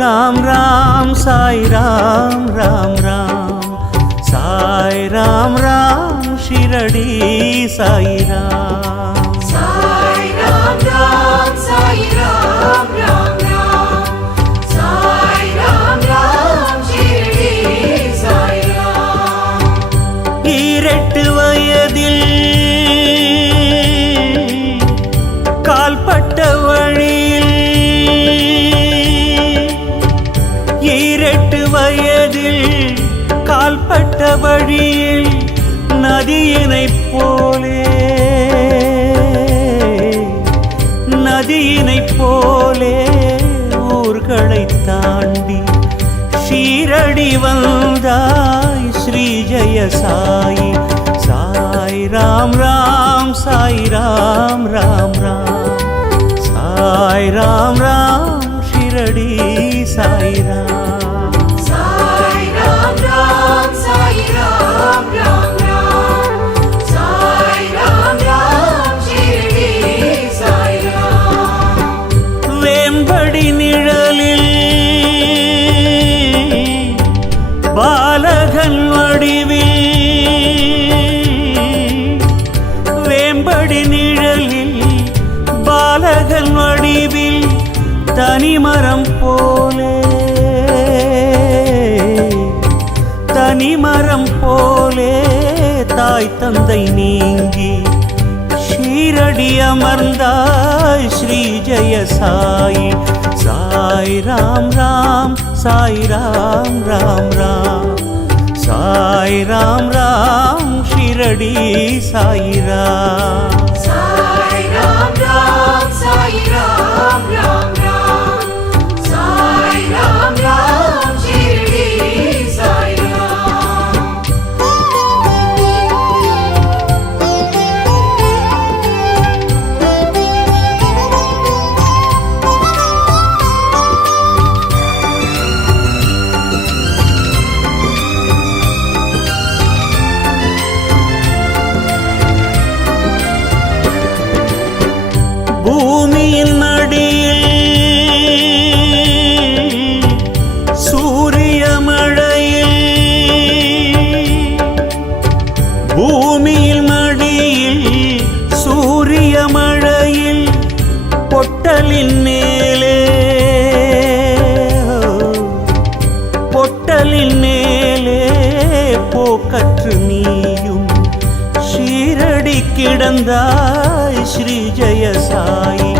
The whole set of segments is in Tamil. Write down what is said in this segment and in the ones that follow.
राम राम साई राम राम राम साई राम राम शिरडी साई राम साई राम राम साई राम राम राम साई राम राम शिरडी साई राम ஈரெட்டு வயதில் கால்பட்ட வழியில் ஈரெட்டு வயதில் கால்பட்ட வழியில் நதியினைப் போலே ஊர்களை தாண்டி ஷீரடி வந்தாய் ஸ்ரீ ஜெய சாயி சாய் ராம் ராம் சாய் ராம் ராம் ராம் சாய் ராம் ராம் ஷிரடி சாய் ராம் साई राम राम साई राम राम राम साई राम राम शिरडी साई राम வேம்படி நிழலில் பாலகன் வடிவில் வேம்படி நிழலில் பாலகன் வடிவில் தனிமரம் போலே தாய் தந்தை நீங்கி ஷீரடி அமர்ந்தாய் ஸ்ரீ ஜெய சாயி சாய் ராம் ராம் சாய் ராம் ராம் ராம் சாய் ராம் ராம் ஷிரடி சாய் ராம் साई राम राम साई राम राम राम साई राम राम शिरडी साई राम பூமியின் மடியில் சூரிய மழையில் பூமியில் மடியில் சூரிய மழையில் பொட்டலின் மேலே போக்கற்று நீயும் ஷீரடி கிடந்தாய் ஸ்ரீ ஜெய சாயி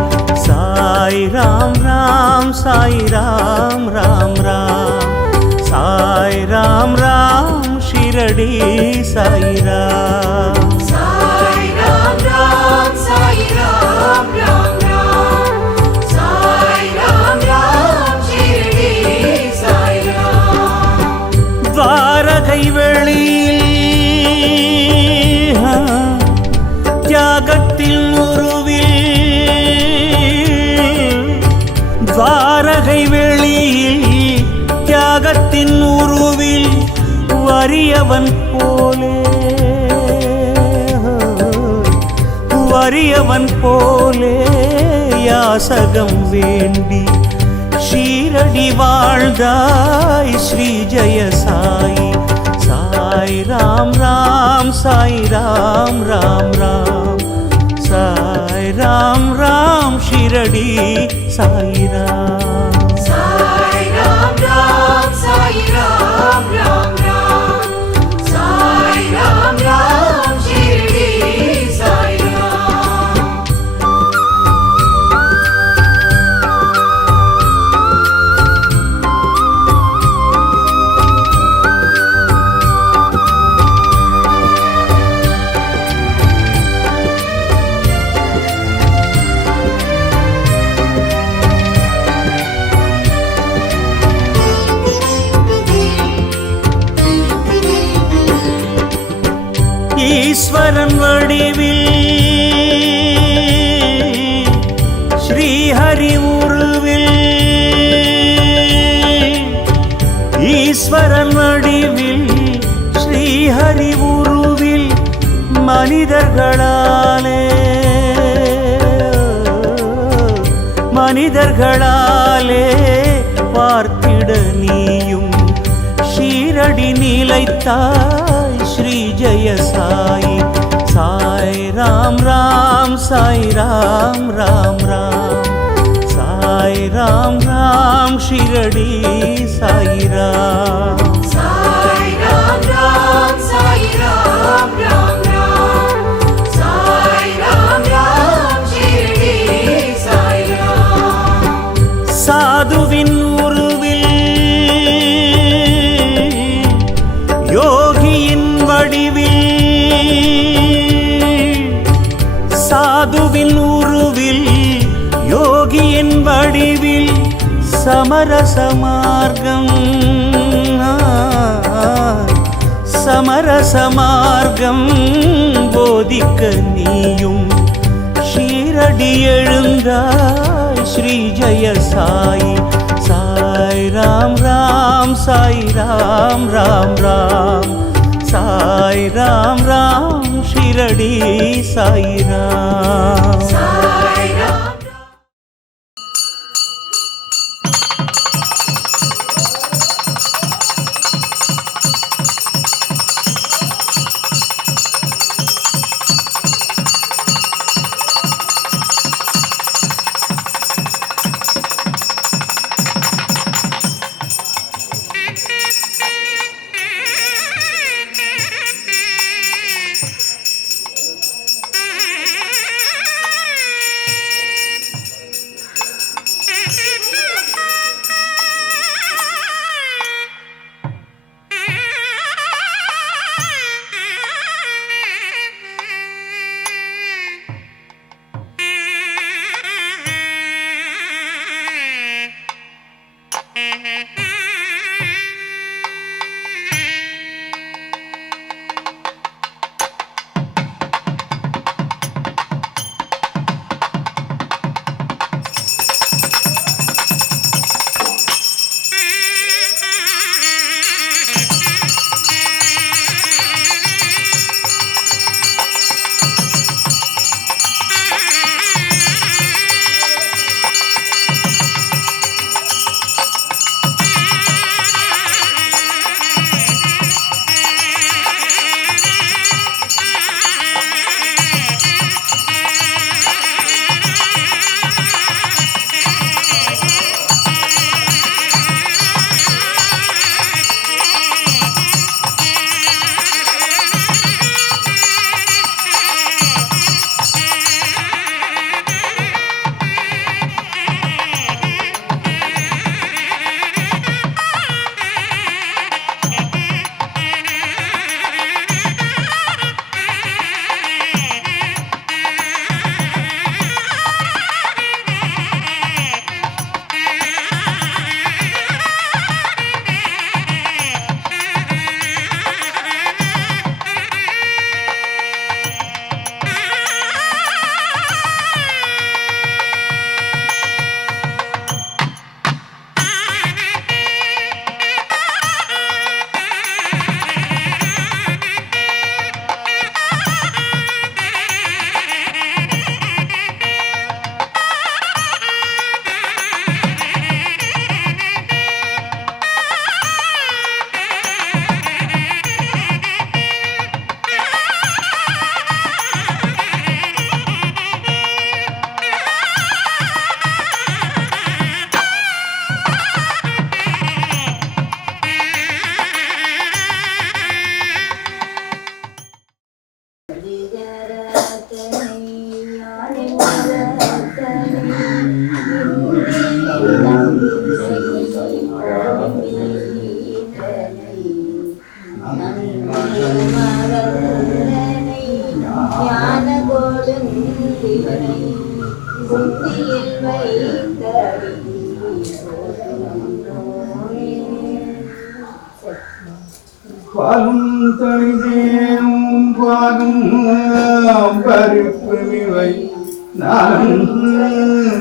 சாய் ராம் ராம் சாய் ராம் ராம் ராம் சாய் ராம் ராம் ஷிரடி சாய் ராம் साई राम राम साई राम राम राम साई राम राम शिरडी साई राम துவாரகை வெளியில் தியாகத்தின் துவாரகை வெளியில் தியாகத்தின் உருவில் வறியவன் போலே யாசகம் வேண்டி ஷீரடி வாழ்ந்தாய் ஸ்ரீ ஜெய சாயி சாய் ராம் ராம் சாய் ராம் ராம் ராம் சாய் ராம் ராம் ஷிரடி சாய் ராம் साई राम राम साई राम राम राम साई राम राम शिरडी साई राम ஈஸ்வரன் வடிவில் ஸ்ரீஹரி உருவில் ஈஸ்வரன் வடிவில் ஸ்ரீஹரி உருவில் மனிதர்களாலே மனிதர்களாலே பார்த்திட நீயும் ஷீரடி நிலைத்தாய் ஸ்ரீ ஜெய சாயி. சாய் ராம் ராம் சாய் ராம் ராம் ராம் சாய் ராம் ராம் ஷீரடி சாய் ராம். சாய் ராம் ராம் சாய் ராம் ராம் ராம் சாய் ராம் ராம் ஷிரடி சாய் ராம். சாதுவின் உருவில் யோகியின் வடிவில் சாதுவின் உருவில் யோகியின் வடிவில் சமரச மார்க்கம் சமரச மார்க்கம் போதிக்க நீயும் ஷீரடி எழுந்தாய் ஸ்ரீ ஜெய சாயி. சாய் ராம் ராம் சாய் ராம் ராம் ராம் சாய் ராம் ராம் ஷீரடி சாய் ராம். சாய் ராம் பாலும் தனிதேனும் பாகும் பருப்பு மிவை நானும்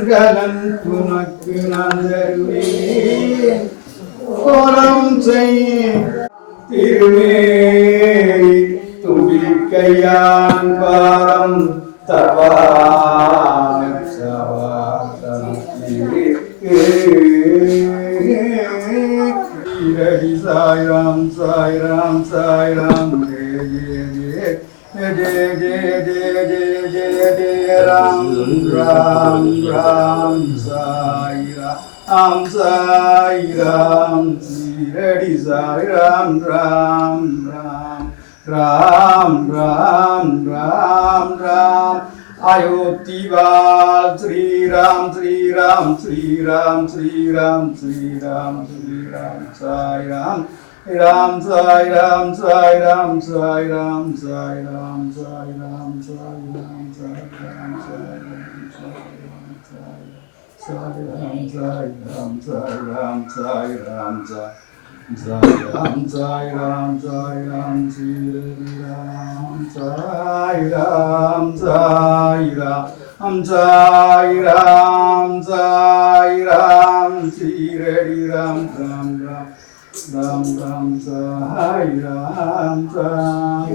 கலன் துணக்கு நான் தருவேன் கோலம் செய்ய திருவேரி தும்பிக்கையான் பாரம் தபான சவாசம் Jai Ram Ram Ram Sai Ram Sai Ram Shirdi Sai Ram Ram Ram Ram Ram Ram Ram Ayodhya Sri Ram Sri Ram Sri Ram Sri Ram Sri Ram Sri Ram Sai Ram Ram Sai Ram Sai Ram Sai Ram Sai Ram Sai Ram Sai Ram Sai Ram Sai Ram Sai Ram Sai Ram Sai Ram Sai Ram Sai Ram Sai Ram Sri Ram Sai Ram Sai Ram Sai Ram Sai Ram Sri Ram Ram Ram Ram Ram Sai Ram Sai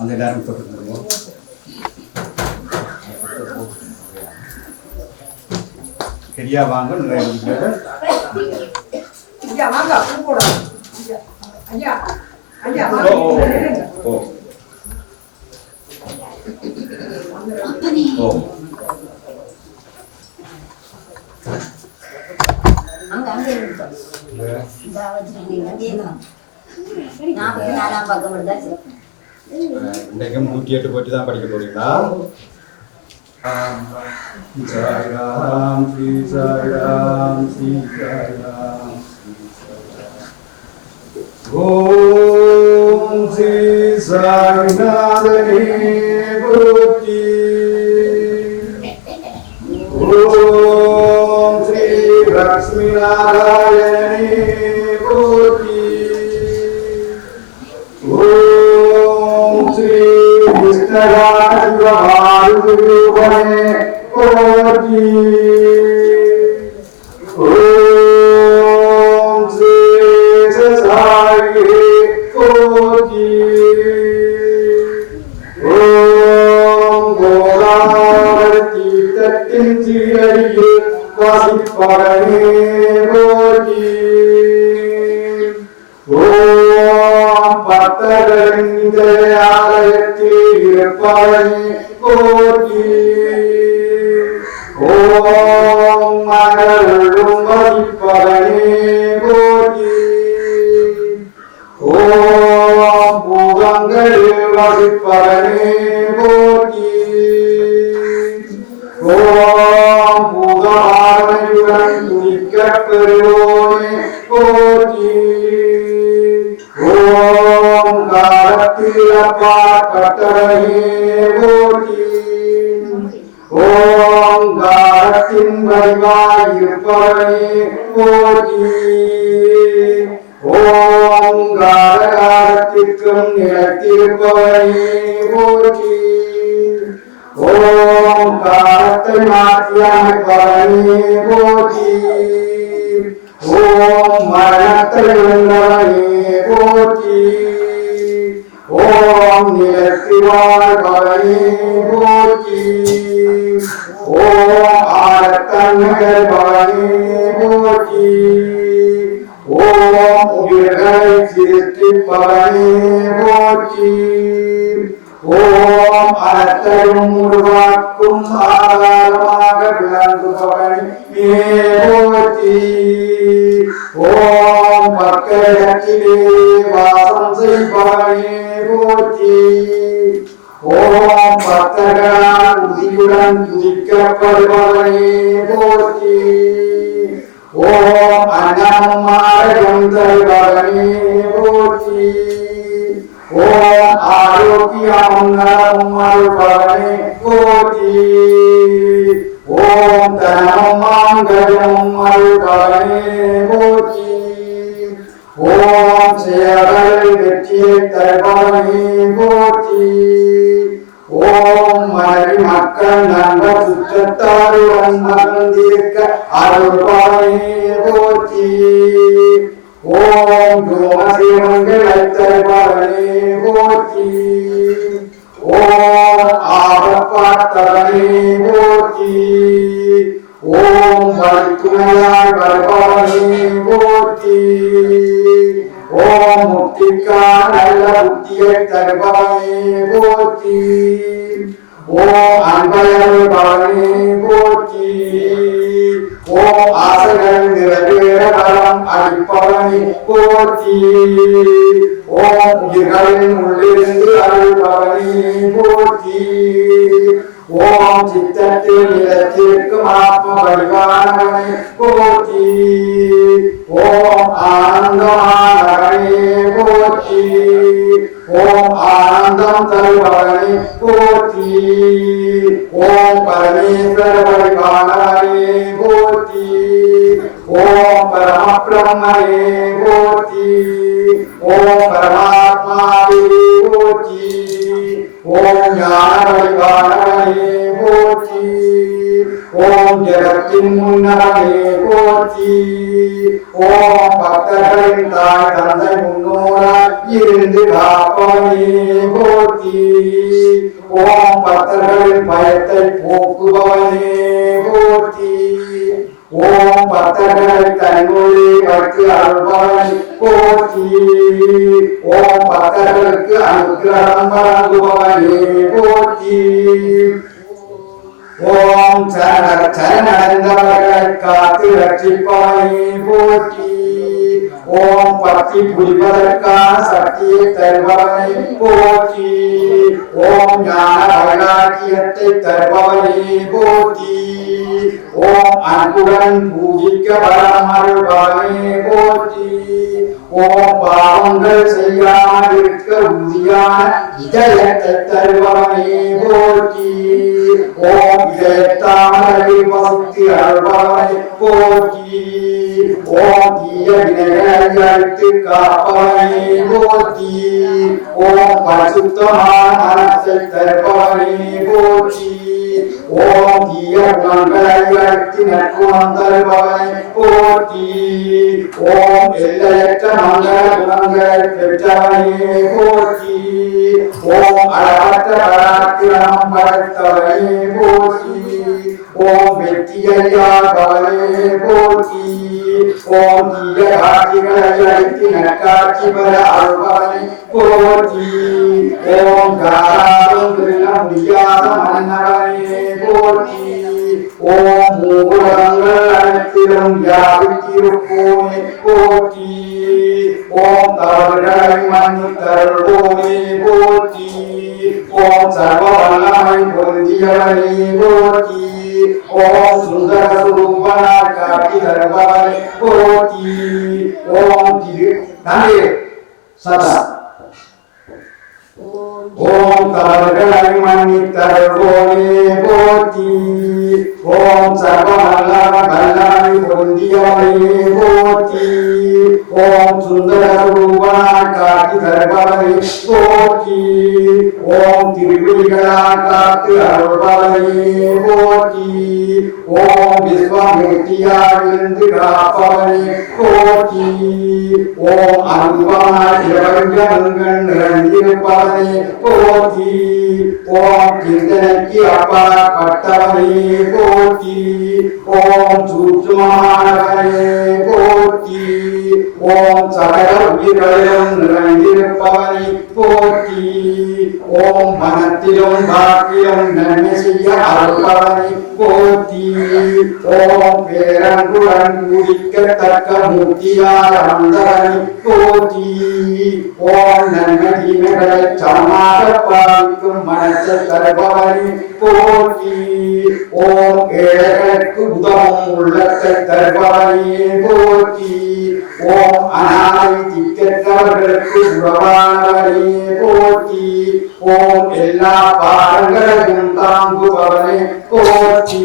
அந்த எல்லாரும் போட்டுருந்தோம். சரியா வாங்க நிறைய வாங்க ஐயா ஐயா ஓ ஓ அங்க அங்கே நாலாம் பக்கம் இருந்தாச்சு. இன்றைக்கும் 108 போட்டு தான் படிக்க போறீங்களா? Jai Ram, Sri Jai Ram, Sri Jai Ram, Sri Jai Ram. Om Sri Sai Nadani Bhuti. Om Sri Lakshmi Narayani Bhuti. Om Sri Vishnurayane Bhuti. Om Sri Sai Bhuti. Om Goravati Tattin Chiraiye Vasipparane Bhuti. Om Pattarindayalayathil Irupparane Bhuti. Om Mangalum Vasipparane Bhuti. Om Bhuvangale Vasipparane Bhuti. Om Bhugavanayudan Nikkaperone Bhuti. Om Karatilappa Kattarane Bhuti. Om Karatin Vaivayirupparane Bhuti. Om Karakarthikkum Nilathirupparane Bhuti. Om Karathai Mathyamipparane Bhuti. Om Maranathai Vandavane Bhuti. Om Nilathirupparane Bhuti. Om Arattannagarvane Bhuti. Om Virgai Chiristipparane Bhuti. Om Aratharum Urvakkum Agaramaga Vilanduparane Bhuti. Om Pakkayakile Vasam Saiparane Bhuti. Om Pattagan Udiyudan Udikkaparane Bhuti. Om Annam Maragam Sarvane Bhuti. போற்றி. ஓம் ஆரோக்கியம் நலமும் அருள்பவனே போற்றி. ஓம் தனமும் மாங்கல்யமும் அருள்பவனே போற்றி. ஓம் செயல்கள் வெற்றியை தருபவனே போற்றி. ஓம் மனைவி மக்கள் நண்பர் சுற்றத்தாருடன் மகிழ்ந்திருக்க அருள்பவனே போற்றி. ஓம் தோமசேவங்களை தருபவனே போற்றி. ஓம் ஆபப்பாட்டவனே போற்றி. ஓம் வழித்துணையாய் வருபவனே போற்றி. ஓம் முக்திக்கான நல்ல புத்தியை தருபவனே போற்றி. ஓம் அன்பயருபவனே போற்றி. ஓம் ஆசைகள் நிறைவேற பலம் அளிப்பவனே போற்றி. ஓம் உயிர்களின் உள்ளிருந்து அருள்பவனே போற்றி. ஓம் சித்தத்தில் நிலத்திற்கும் ஆத்ம வடிவானவனே போற்றி. ஓம் ஆனந்தமானவனே போற்றி. ஓம் ஆனந்தம் தருபவனே போற்றி. ஓம் பரமேஸ்வர வடிவானவனே போற்றி. ஓம் பரமபிரம்மனே போற்றி. ஓம் பரமாத்மாவே போற்றி. ஓம் ஞான வடிவானவனே போற்றி. ஓம் ஜகத்தின் முன்னவனே போற்றி. ஓம் பக்தர்களின் தாய் தந்தை முன்னோராய் இருந்து காப்பவனே போற்றி. ஓம் பக்தர்களின் பயத்தை போக்குபவனே போற்றி. ஓம் பக்தர்களை தன்னுள்ளே வைத்து அருள்பவனே போற்றி. ஓம் பக்தர்களுக்கு அனுக்கிரகம் வழங்குபவனே போற்றி. ஓம் சரணடைந்தவர்களை காத்து ரட்சிப்பவனே போற்றி. ஓம் பக்தி புரிவதற்கான சக்தியை தருபவனே போற்றி. ஓம் ஞான வைராக்கியத்தை தருபவனே போற்றி. ஓம் அன்புடன் பூஜிக்க வரம் அருள்பவனே போற்றி. ஓம் பாவங்கள் செய்யாமல் இருக்க உறுதியான இதயத்தை தருபவனே போற்றி. ஓம் இதயத்தாமரை வசித்து அருள்பவனே போற்றி. ஓம் தீய வினைகளை அழித்து காப்பவனே போற்றி. ஓம் பரிசுத்தமான மனத்தை தருபவனே போற்றி. ஓம் தீய குணங்களை அழித்து நற்குணம் தருபவனே போற்றி. ஓம் எல்லையற்ற மங்கள குணங்களை பெற்றவனே போற்றி. ஓம் அளவற்ற பராக்கிரமம் படைத்தவனே போற்றி. ஓம் வெற்றியாழ்பவனே போற்றி. ஓம் தீய காட்சிகளை அழித்து நற்காட்சி பெற அருள்பவனே போற்றி. ஓம் காராலும் வெல்ல முடியாத மன்னவனே போற்றி. ஓம் மூலங்கள் அனைத்திலும் வியாபித்திருப்போனே போற்றி. ஓம் தவறுகளை மன்னித்தருள்வோனே போற்றி. ஓம் சர்வ வல்லமை பொருந்தியவனே போற்றி. ஓம் சுந்தர சுரூபனாய் காட்சி தருபவனே போற்றி. ஓம் திரு நன்றி சதா. ஓம் தவறுகளை மன்னித்தருள்வோனே போற்றி. ஓம் சர்வ வல்லமை பொருந்தியவனே போற்றி. ஓம் சுந்தர ரூபனாய் காட்சி தருபவனே போற்றி. ஓம் திருவிழிகளால் காத்து அருள்பவனே போற்றி. ஓம் விஸ்வமூர்த்தியாய் இருந்து காப்பவனே போற்றி. ஓம் அன்பனாய் பிரபஞ்சங்கள் நிறைந்திருப்பவனே போற்றி. ஓம் சிந்தனைக்கு அப்பாற்பட்டவனே போற்றி. ஓம் சூட்சுமமானவனே போற்றி. ஓம் சகல உயிர்களிலும் நிறைந்திருப்பவனே போற்றி. ஓம் மனத்திலும் பாக்கிலும் நன்மை செய்ய அருள்பவனே போற்றி. ஓம் பேரன்புடன் பூரிக்கத்தக்க மூர்த்தியாய் அமர்ந்தவனே போற்றி. ஓம் நன்மை தீமைகளை சமமாக பாவிக்கும் மனத்தை தருபவனே போற்றி. ஓம் ஏழைகளுக்கு உதவும் உள்ளத்தை தருபவனே போற்றி. ஓம் அநாதை திக்கற்ற அவர்களுக்கு உறவானவனே போற்றி. ஓம் எல்லா பாடங்களையும் தாங்குபவனே போற்றி.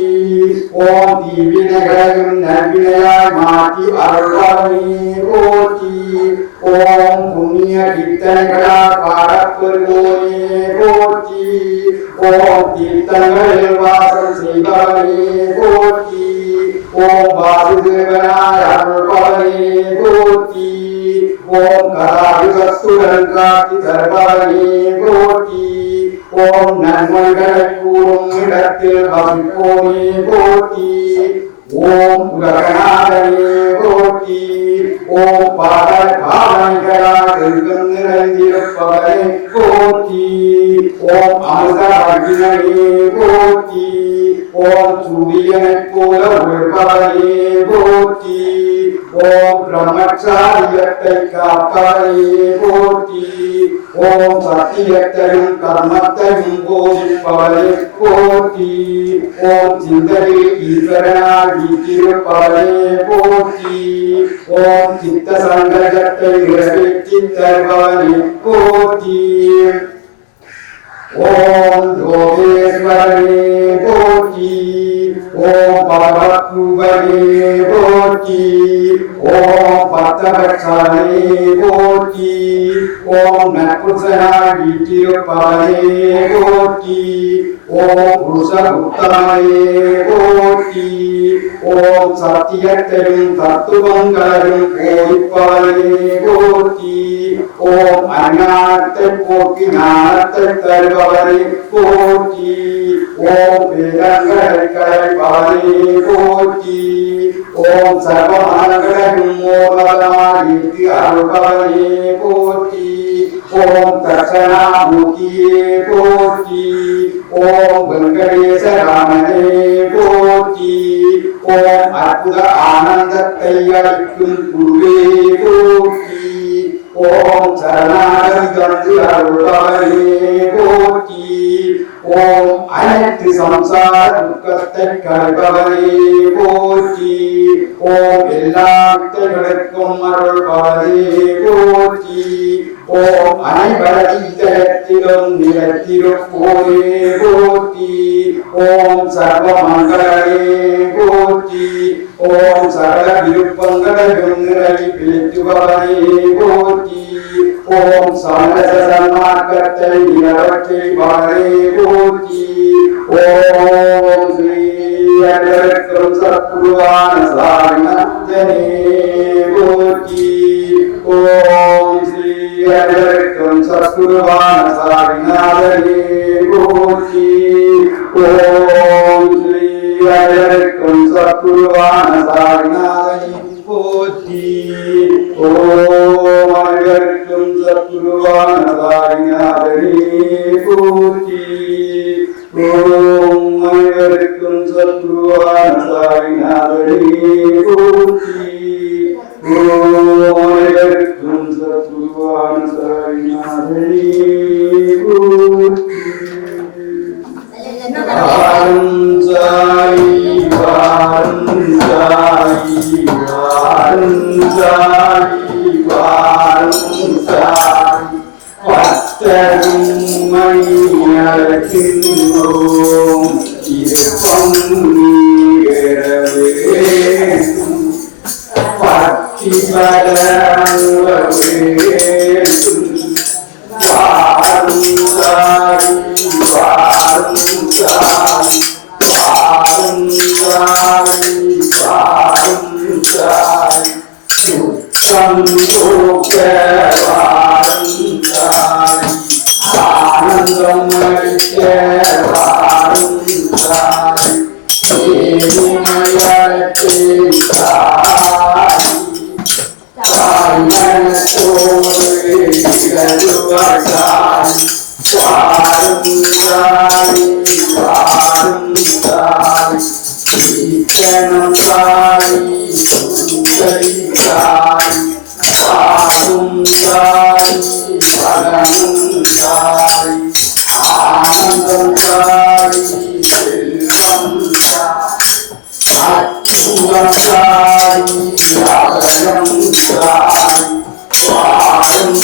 ஓம் தீவினைகளையும் நல்வினையாய் மாற்றி அருள்பவனே போற்றி. ஓம் புண்ணிய கீர்த்தனைகளால் பாடப்பெறுவோனே போற்றி. ஓம் தீர்த்தங்களில் வாசம் செய்பவனே போற்றி. ஓம் வாசுதேவனாய் அருள்பவனே போற்றி. ஓம் கராயுதத்துடன் காட்சி தருபவனே போற்றி. ஓம் நன்மைகளை கூறும் இடத்தில் வசிப்போனே போற்றி. ஓம் உலகநாதனே போற்றி. ஓம் பாவனைகளால் எங்கும் நிறைந்திருப்பவனே போற்றி. ஓம் அமுதவர்கினனே போற்றி. ஓம் சூரியனைப் போல ஒளிர்பவனே போற்றி. ஓம் பிரம்மச்சாரியத்தை காப்பவனே போற்றி. ஓம் சத்தியத்தையும் கர்மத்தையும் போதிப்பவனே போற்றி. ஓம் சிந்தையில் ஈஸ்வரனாய் வீற்றிருப்பவனே போற்றி. ஓம் சித்த சங்கடத்தை நிறைவேற்றி தருபவனே போற்றி. ஓம் யோகேஸ்வரனே போற்றி. ஓம் பரமகுபரே போற்றி. ஓம் பத்தபட்சரனே போற்றி. ஓம் நற்புருஷனாய் வீற்றிருப்பவனே போற்றி. ஓம் புருஷகுப்தனே போற்றி. ஓம் சத்தியத்தையும் தத்துவங்களையும் போதிப்பவனே போற்றி. ஓம் அஞ்ஞானத்தை போக்கி ஞானத்தை தருபவனே போற்றி. ஓம் வேதங்களை கலைப்பவனே போற்றி. ஓம் சர்வமனங்களையும் மூலமாகி அருள்பவனே போற்றி. ஓம் தட்சணாமூர்த்தியே போற்றி. ஓம் வெங்கடேசராமனே போற்றி. ஓம் அற்புத ஆனந்தத்தை அளிக்கும் குருவே போற்றி. ஓம் சரணாகதி தந்து அருள்பவனே போற்றி. ஓம் அனைத்து சம்சார துக்கத்தை களைபவனே போற்றி. ஓம் எல்லா வித்தைகளுக்கும் அருள்பவனே போற்றி. ஓம் அனைவரத்திலும் நிலத்திருப்போனே போற்றி. ஓம் சர்வமங்களே போற்றி. ஓம் சகல விருப்பங்களையும் நிறைவேற்றுபவனே போற்றி. ஓம் சமரச சன்மார்க்கத்தை நிலவற்றிபவனே போற்றி. ஓம் ஸ்ரீ அனைவருக்கும் சத்குருவான சாமிநாதனே போற்றி. ஓம் ஸ்ரீ அனைவருக்கும் சத்குருவான சாமிநாதனே போற்றி. ஓம் ஸ்ரீ அனைவருக்கும் சத்குருவான சாமிநாதனே போற்றி. ஓம் அனைவருக்கும் சத்குருவான சாமிநாதனே போற்றி. ஓம் அனைவருக்கும் சத்குருவான சாமிநாதனே போற்றி. ஓம் அனைவருக்கும் சத்குருவான சாமிநாதனே போற்றி. வாரும் சாய் வாரும் சாய் வாரும் சாய் வாரும் சாய் பத்தரும் மணியர்கின்றோம் இருப்பம் நீரவே பக்தி பரவே வாரும் சாய் வாரும் சாய் வாரும் சாய் வாரும் சாய் சுத்தம் போக்க வாரும் சாய் ஆனந்தம் அளிக்க வாரும் சாய் ஏழுமயத்தை சாய் தாய்மனத்தோடு இறங்குவாய் வாரும் சாய் வாரும் சாய் ஈசனம் சாய் சுந்தரி சாய் வாரும் சாய் பரமும் சாய் ஆனந்தம் சாய் செல்வம் சாய் அற்புதம் சாய் அபயம் சாய் வாரும்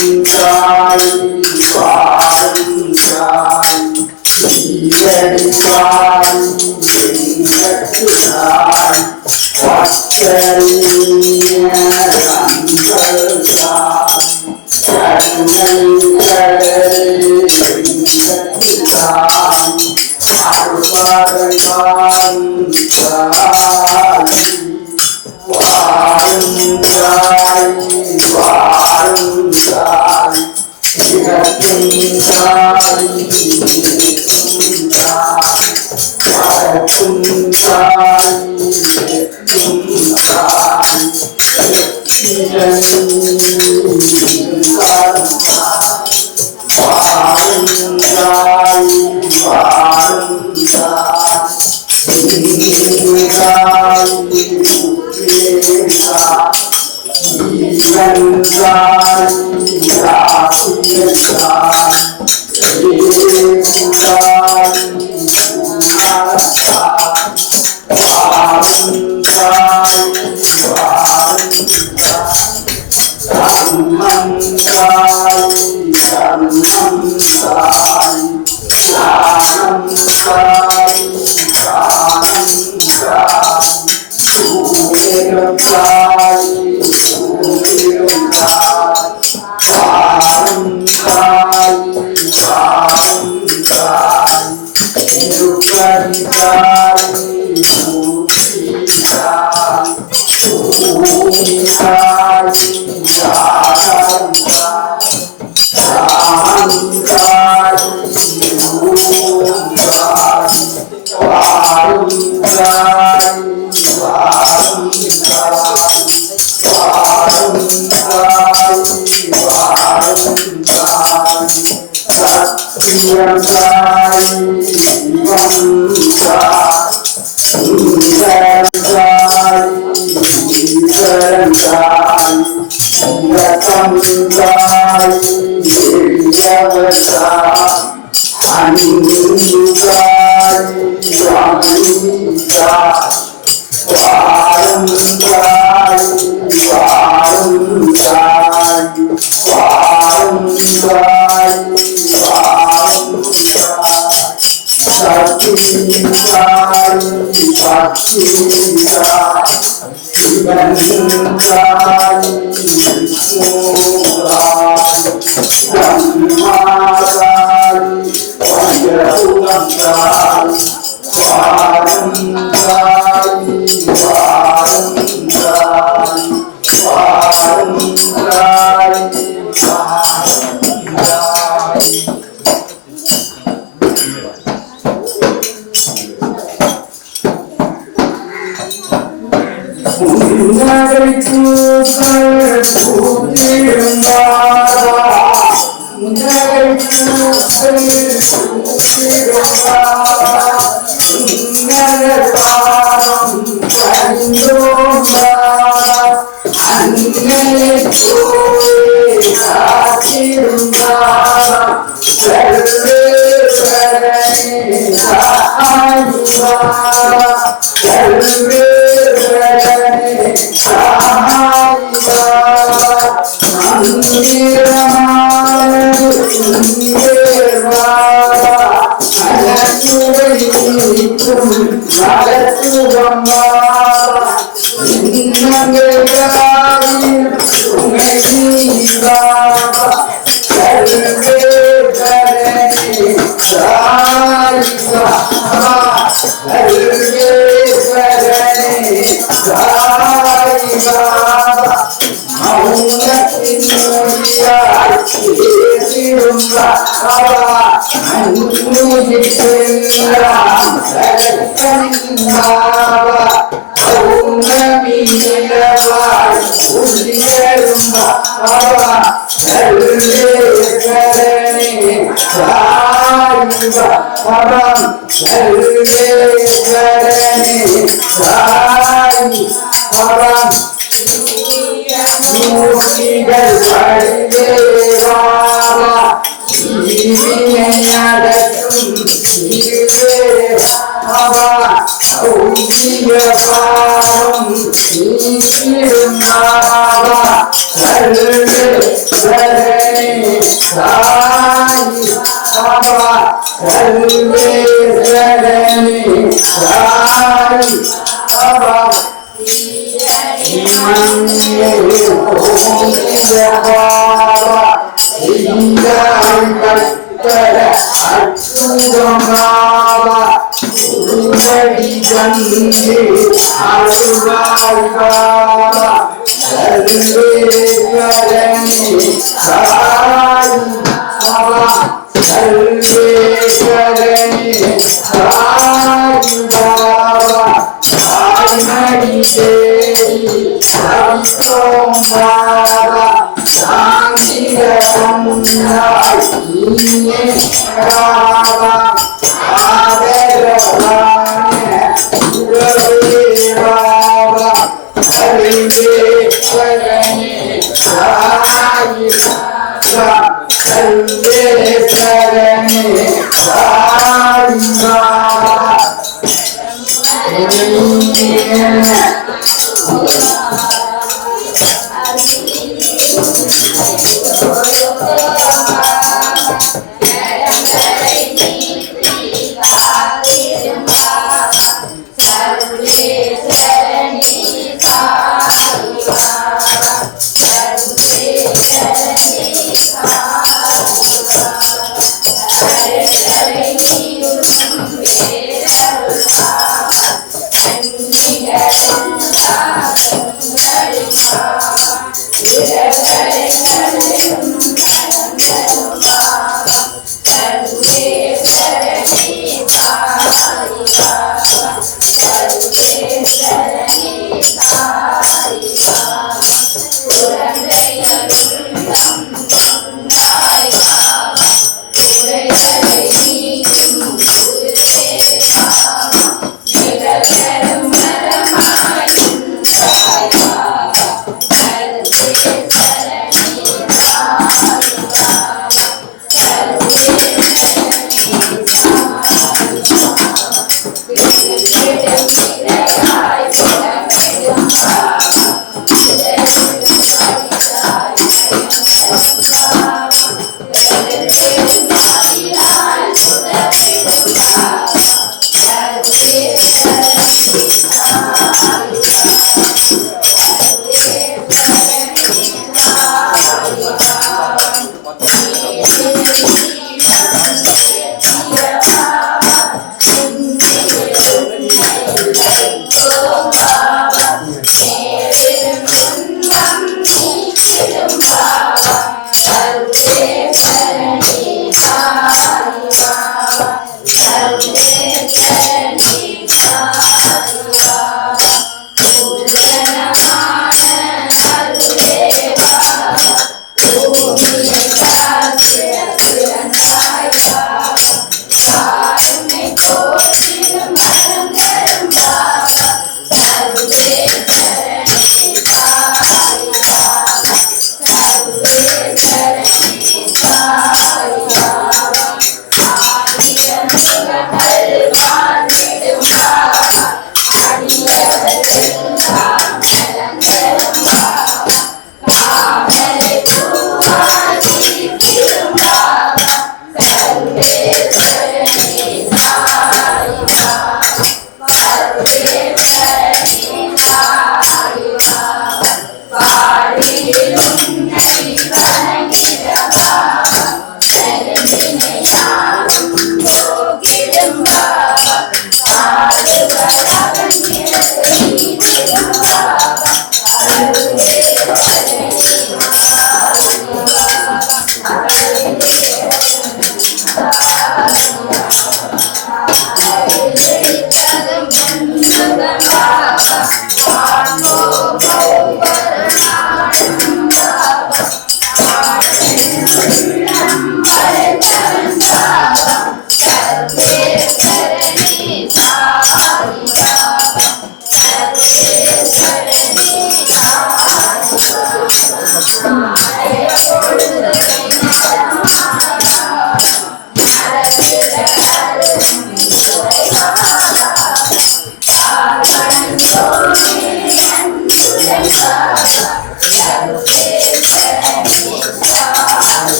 Baba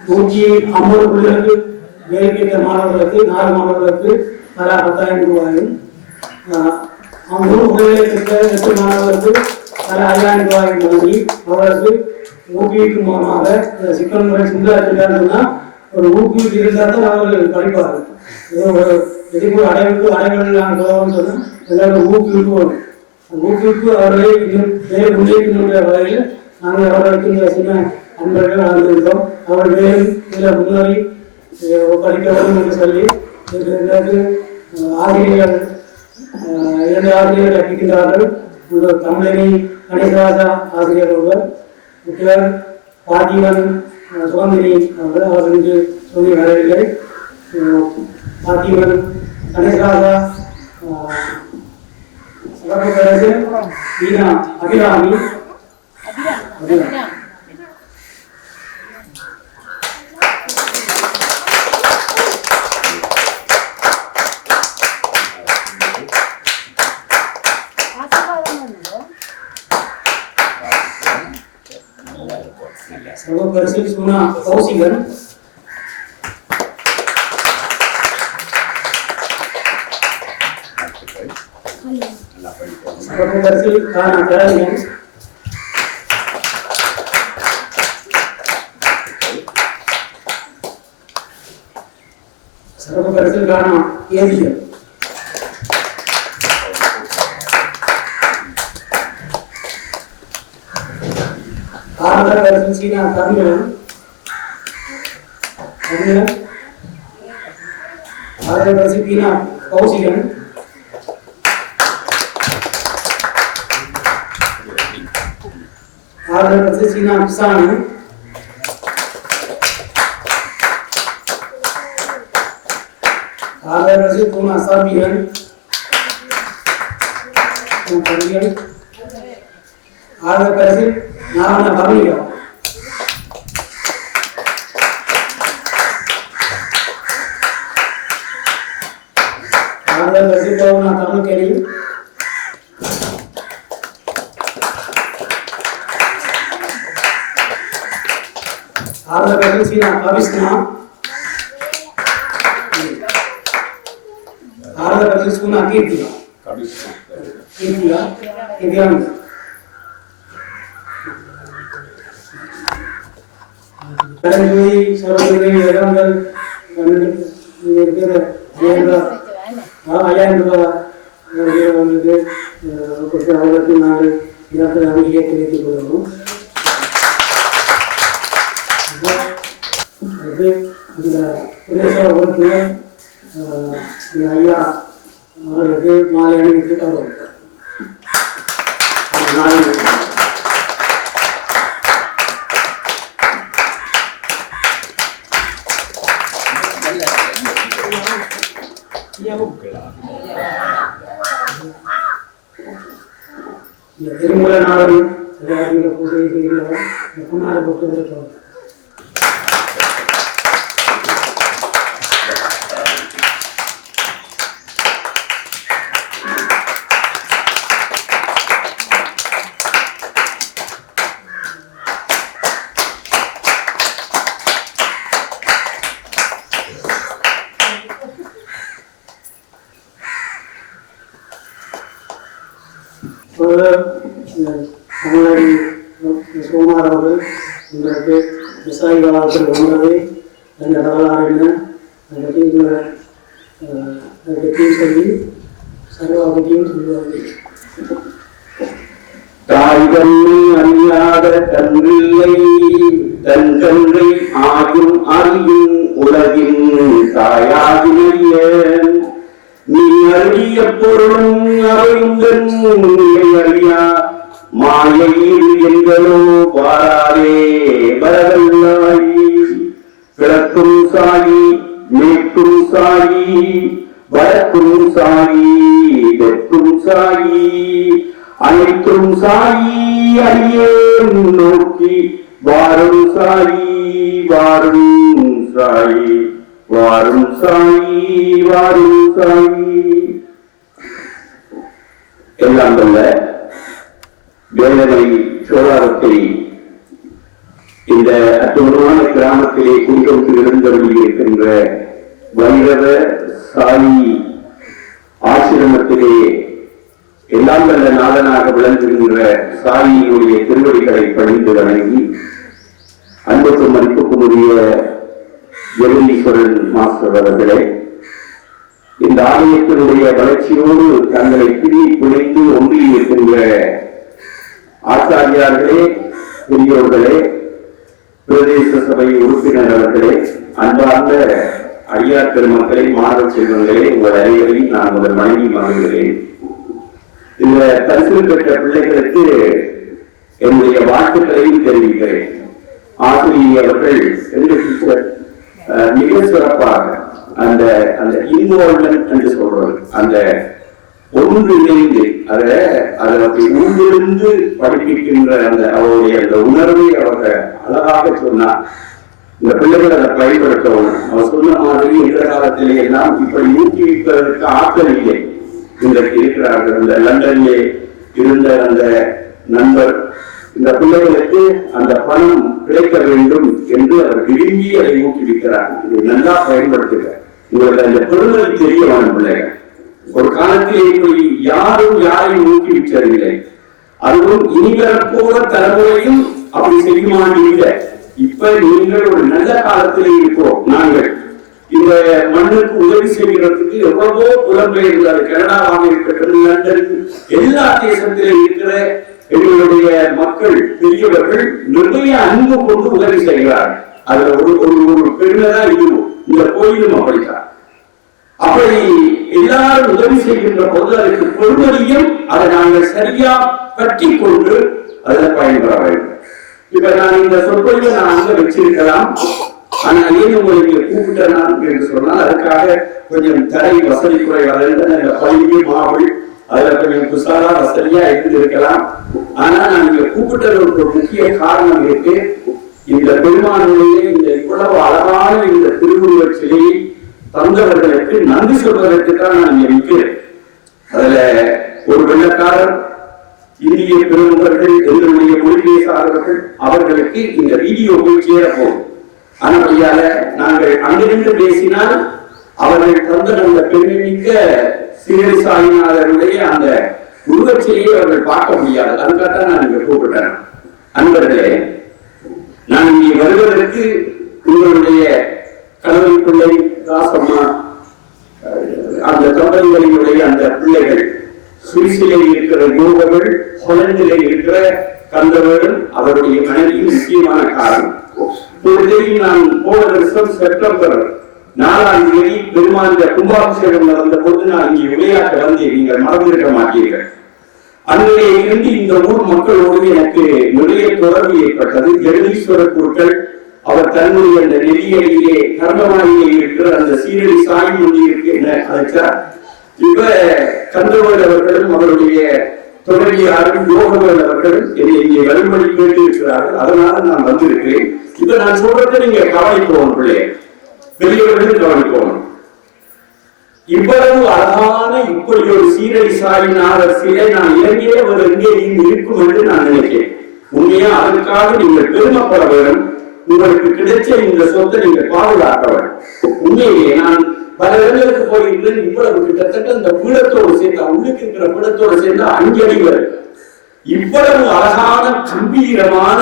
150 பிள்ளைகளுக்கு வேலைக்கேற்ற மாணவர்களுக்கு 4 மாணவர்களுக்கு தலா 10,000 ரூபாயும் 3 பிள்ளைகளுக்கு 8 மாணவர்களுக்கு தலா 5,000 ரூபாயும் வழங்கி அவர்களுக்கு ஊக்குவிக்கும் மூலமாக சிக்கல் முறை சுந்தரத்தில்னா ஒரு ஊக்குவிப்பு இருந்தால் தான் அவர்கள் படிப்பார்கள். எதுக்கு அடைவுகள் நாங்கள் சொல்லணும்னு சொன்னால் எல்லாரும் ஊக்குவிப்பு வரும். ஊக்குவிப்பு அவர்களை இன்னும் வேறு முன்னேற்ற வகையில் நாங்கள் அவர்களுக்கு சின்ன அன்பர்கள் வாழ்ந்திருக்கிறோம். அவர்கள் மேலும் சில முன்னேறி படிக்க வேண்டும் என்று சொல்லி ஆசிரியர்கள் 2 ஆசிரியர்கள் கற்பிக்கின்றார்கள். தமிழனி கணேசராஜா ஆசிரியர் ஒருவர், முக்கியர் பாஜீவன் சுகந்திரி அவர்கள். அவர்கள் இன்று சொல்லி வரவில்லை. பாஜீவன் கணேசராஜா வீணா Abirami Persis Guna Kausigan Persis Kana Karayan Persis Kana Yedia ஆதரவு சீனா தமிழன் ஆதரவு பீனா கௌசிகன் ஆதரவு சீனா கிசானு ஆதரவு பூனா சாபியன் ஆதரவு நாராயண பரணிகா ஆதரவு பவுனா தமிழ்கேரி ஆதரவு சீனா கவிஸ்னா ஆதரவு சூனா கீர்த்திகா கீர்த்திகா திவ்யாங்க பரஞ்சோதி சரோஜினி வேதாந்தல் இருக்கிற 5000 ரூபாய் அவங்களுக்கு அவர்களுக்கு நாங்கள் இலக்கு அணுகியை தெரிவித்துக் கொள்கிறோம். அது இந்த பிரதேச உறுப்பினர் ஐயா அவர்களுக்கு மாலை அணிவித்து தருவோம். திருமூல நாடு பூஜை செய்கிறவர் புன்னார பொறுத்தவரை தமிழடி சோமார் அவர்கள் உங்களுக்கு விவசாயிகள் வந்தது அந்த வரலாறு அதை பற்றியும் சொல்லி சர்வாபதியும் சொல்லுவார்கள். தாய் தன்னை அறியாத கன்றில்லை தன் கன்றை ஆயும் அறியும் உலகின் தாயாகிய நீ அறிய பொருளும் அவையுடன் அறியா மாயையில் எங்களோ வாராதே வரவல்லாயி கிழக்கும் சாயி மேற்கும் சாயி வடக்கும் சாயி தெற்கும் சாயி அனைத்தும் சாயி அடியே நோக்கி வாரும் சாயி வாரும் சாயி வாரும் சாயி வாரும் சாயி. எல்லாம் வல்ல வேதனை சோழாரத்தை இந்த அற்புதமான கிராமத்திலே குடிகொண்டு இருந்தவர்கள் இருக்கின்ற வைரவ சாயி ஆசிரமத்திலே எல்லாம் வல்ல நாதனாக விளங்குகின்ற சாயியினுடைய திருவடிகளை பணிந்து வணங்கி அன்புக்கும் மதிப்புக்கும் உரிய ஜெகதீஸ்வரன் மாஸ்டர் அவர்களே, இந்த ஆலயத்தினுடைய வளர்ச்சியோடு தங்களை பிடித்து ஒன்றி இருக்கின்ற ஆச்சாரியார்களே, பெரியோர்களே, பிரதேச சபை உறுப்பினர் அவர்களே, அன்பார்ந்த ஐயா பெருமக்களே, மாணவ செல்வங்களே, உங்கள் அனைவரையும் நான் முதல் வணங்கி வாங்குகிறேன். இந்த பரிசு பெற்ற பிள்ளைகளுக்கு என்னுடைய வாழ்த்துக்களையும் தெரிவிக்கிறேன். ஆசிரியர் அவர்கள் மிக சிறப்பாக அந்த அந்த இன்வால்வ்மெண்ட் என்று சொல்றது, அந்த ஒன்றிணைந்து அதை அப்படி உள்ளிருந்து படிப்பிக்கின்ற அந்த அவருடைய அந்த உணர்வை அவங்க அழகாக சொன்னார். இந்த பிள்ளைகள் அதை பயன்படுத்தவும் அவர் சொன்ன மாதிரி இந்த காலத்திலே எல்லாம் இப்படி ஊக்குவிப்பதற்கு ஆற்றல் இல்லை. இன்றைக்கு இருக்கிறார்கள். இந்த லண்டனிலே இருந்த அந்த நண்பர் இந்த பிள்ளைகளுக்கு அந்த பணம் கிடைக்க வேண்டும் என்று அவர் விரும்பி அதை ஊக்குவிக்கிறார். இதை நல்லா பயன்படுத்துகிறார். உங்களுக்கு அந்த பெருமை தெரிய வேணும். பிள்ளைகள் ஒரு காலத்திலே இப்படி யாரும் யாரையும் ஊக்குவிச்சதில்லை. அதுவும் நீங்கள் போற தலைமுறையும் அப்படி செய்யுமானீங்க. இப்ப நீங்கள் ஒரு நல்ல காலத்திலே இருக்கிறோம். நாங்கள் இந்த மண்ணுக்கு உதவி செய்கிறதுக்கு எவ்வளவோ புலம்பெயர்ந்தார். கனடாவாக இருக்கட்டும், லண்டன், எல்லா தேசத்திலே இருக்கிற எங்கள் எங்களுடைய மக்கள் பெரியவர்கள் நிறைய அன்பு கொண்டு உதவி செய்கிறார்கள். அதுல ஒரு பெருமைதான் இதுவும். இந்த கோயிலும் அப்படித்தான். அப்படி எல்லாரும் உதவி செய்கின்ற போது அதற்கு பொறுமதியும் அதை நாங்கள் சரியா பற்றி கொண்டு அதில் பயன்பெற வேண்டும். இப்ப நான் இந்த சொற்பொழிவை நான் அங்க வச்சிருக்கலாம். ஆனா ஏன் உங்களுக்கு கூப்பிட்டேன் என்று சொன்னால் அதுக்காக கொஞ்சம் தரை வசதி குறைவாக பள்ளி மாவள் அதுல கொஞ்சம் குசாலா வசதியா இருந்திருக்கலாம். ஆனா நான் இங்க கூப்பிட்டது ஒரு முக்கிய காரணம் இருக்கு. இந்த பெருமானுடைய இந்த இவ்வளவு அழகான இந்த திருவுருவ சிலையை தந்தவர்களுக்கு நன்றி சொல்வதற்கு தான் நான் இங்க நிற்கிறேன். அதுல ஒரு வெள்ளக்காரர், இந்திய பெருமக்கள், எங்களுடைய மொழி பேசாதவர்கள், அவர்களுக்கு இந்த வீடியோ போய் சேரப்போம். ஆனபடியால நாங்கள் அங்கிருந்து பேசினால் அவர்கள் தந்த அந்த பெருமைமிக்க சீரடி சாயிநாதருடைய அந்த உருவச்சிலையை அவர்கள் பார்க்க முடியாது. அதுக்காக நான் இங்க கூப்பிட்டேன். அன்பர்களே, நான் இங்கே வருவதற்கு உங்களுடைய கணவன் பிள்ளை ராசம்மா அந்த தம்பதிகளினுடைய அந்த பிள்ளைகள், சுவிசிலே இருக்கிற யோகர்கள், ஹொலண்டிலே இருக்கிற கந்தவர்கள், அவருடைய மனைவியும் முக்கியமான காரணம். நான் போன வருஷம் செப்டம்பர் 4ஆம் தேதி பெருமாள் கும்பாபிஷேகம் நடந்த போது நான் இங்கே விளையாட்டு வந்தேன். நீங்கள் மறந்திருக்க மாட்டீர்கள். அங்கே இருந்து இந்த ஊர் மக்களோடு எனக்கு நிறைய தொடர்பு ஏற்பட்டது. ஜெகதீஸ்வரர் குருக்கள் அவர் தன்னுடைய அந்த நெறியிலே கர்மவாணியிலே இருக்கிற அந்த சீரடி சாய் மொழியிற்கு என்ன அழைச்சார். இப்ப கந்தவேல் அவர்களும் அவருடைய தொடர்பியாரும் யோகவேல் அவர்களும் என்னை இங்கே வழிபடி கேட்டு இருக்கிறார்கள். அதனால நான் வந்திருக்கிறேன். இப்ப நான் சொல்றதை நீங்க கவனிக்கணும், பிள்ளைய பெரியவர்களும் கவனிக்கணும். இவ்வளவு அழகான இப்படி ஒரு சீரடி சாயிநாதர் சிலை நான் இலங்கையிலே ஒரு எங்கேயும் இருக்கும் என்று நான் நினைக்கிறேன். உண்மையா அதற்காக நீங்கள் பெருமைப்பட வேண்டும். உங்களுக்கு கிடைச்ச இந்த சொத்தை நீங்க பாதுகாக்க வேண்டும். உண்மையிலே நான் பல இடங்களுக்கு போயிருக்கிறேன். இவ்வளவு கிட்டத்தட்ட இந்த பீடத்தோடு சேர்ந்தா, உள்ளுக்கு இருக்கிற பீடத்தோடு சேர்ந்தா 5 அடி வரும். இவ்வளவு அழகான கம்பீரமான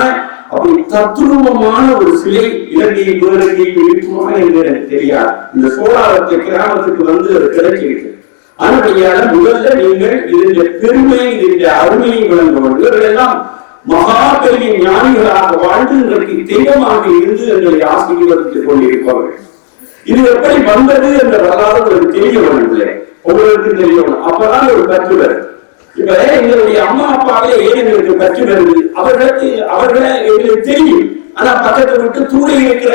அப்படி தத்துரூபமான ஒரு சிலை இலங்கையில் வேறெங்கையும் இருக்குமா என்று எனக்கு தெரியாது. இந்த சோழாவரத்தை கிராமத்துக்கு வந்து அது கிடைச்சிருக்கு. அதனுடைய முதல்ல நீங்கள் இதனுடைய பெருமை, இதனுடைய அருமையை விளங்க வேண்டும். இவர்களெல்லாம் மகா பெரிய ஞானிகளாக வாழ்ந்து இன்றைக்கு தெய்வமாக இருந்து எங்களை ஆசீர்வதித்துக் கொண்டிருப்பவர்கள். இது எப்படி வந்தது என்ற வரலாறு உங்களுக்கு தெரிய வேண்டிய ஒவ்வொருவருக்கும் தெரிய வேணும். அப்பதான் ஒரு கற்று வரும். இப்ப எங்களுடைய அம்மா அப்பாவே ஏன் எங்களுக்கு கற்று வருது, அவர்களை எங்களுக்கு தெரியும். ஆனா பக்கத்தை விட்டு தூர இருக்கிற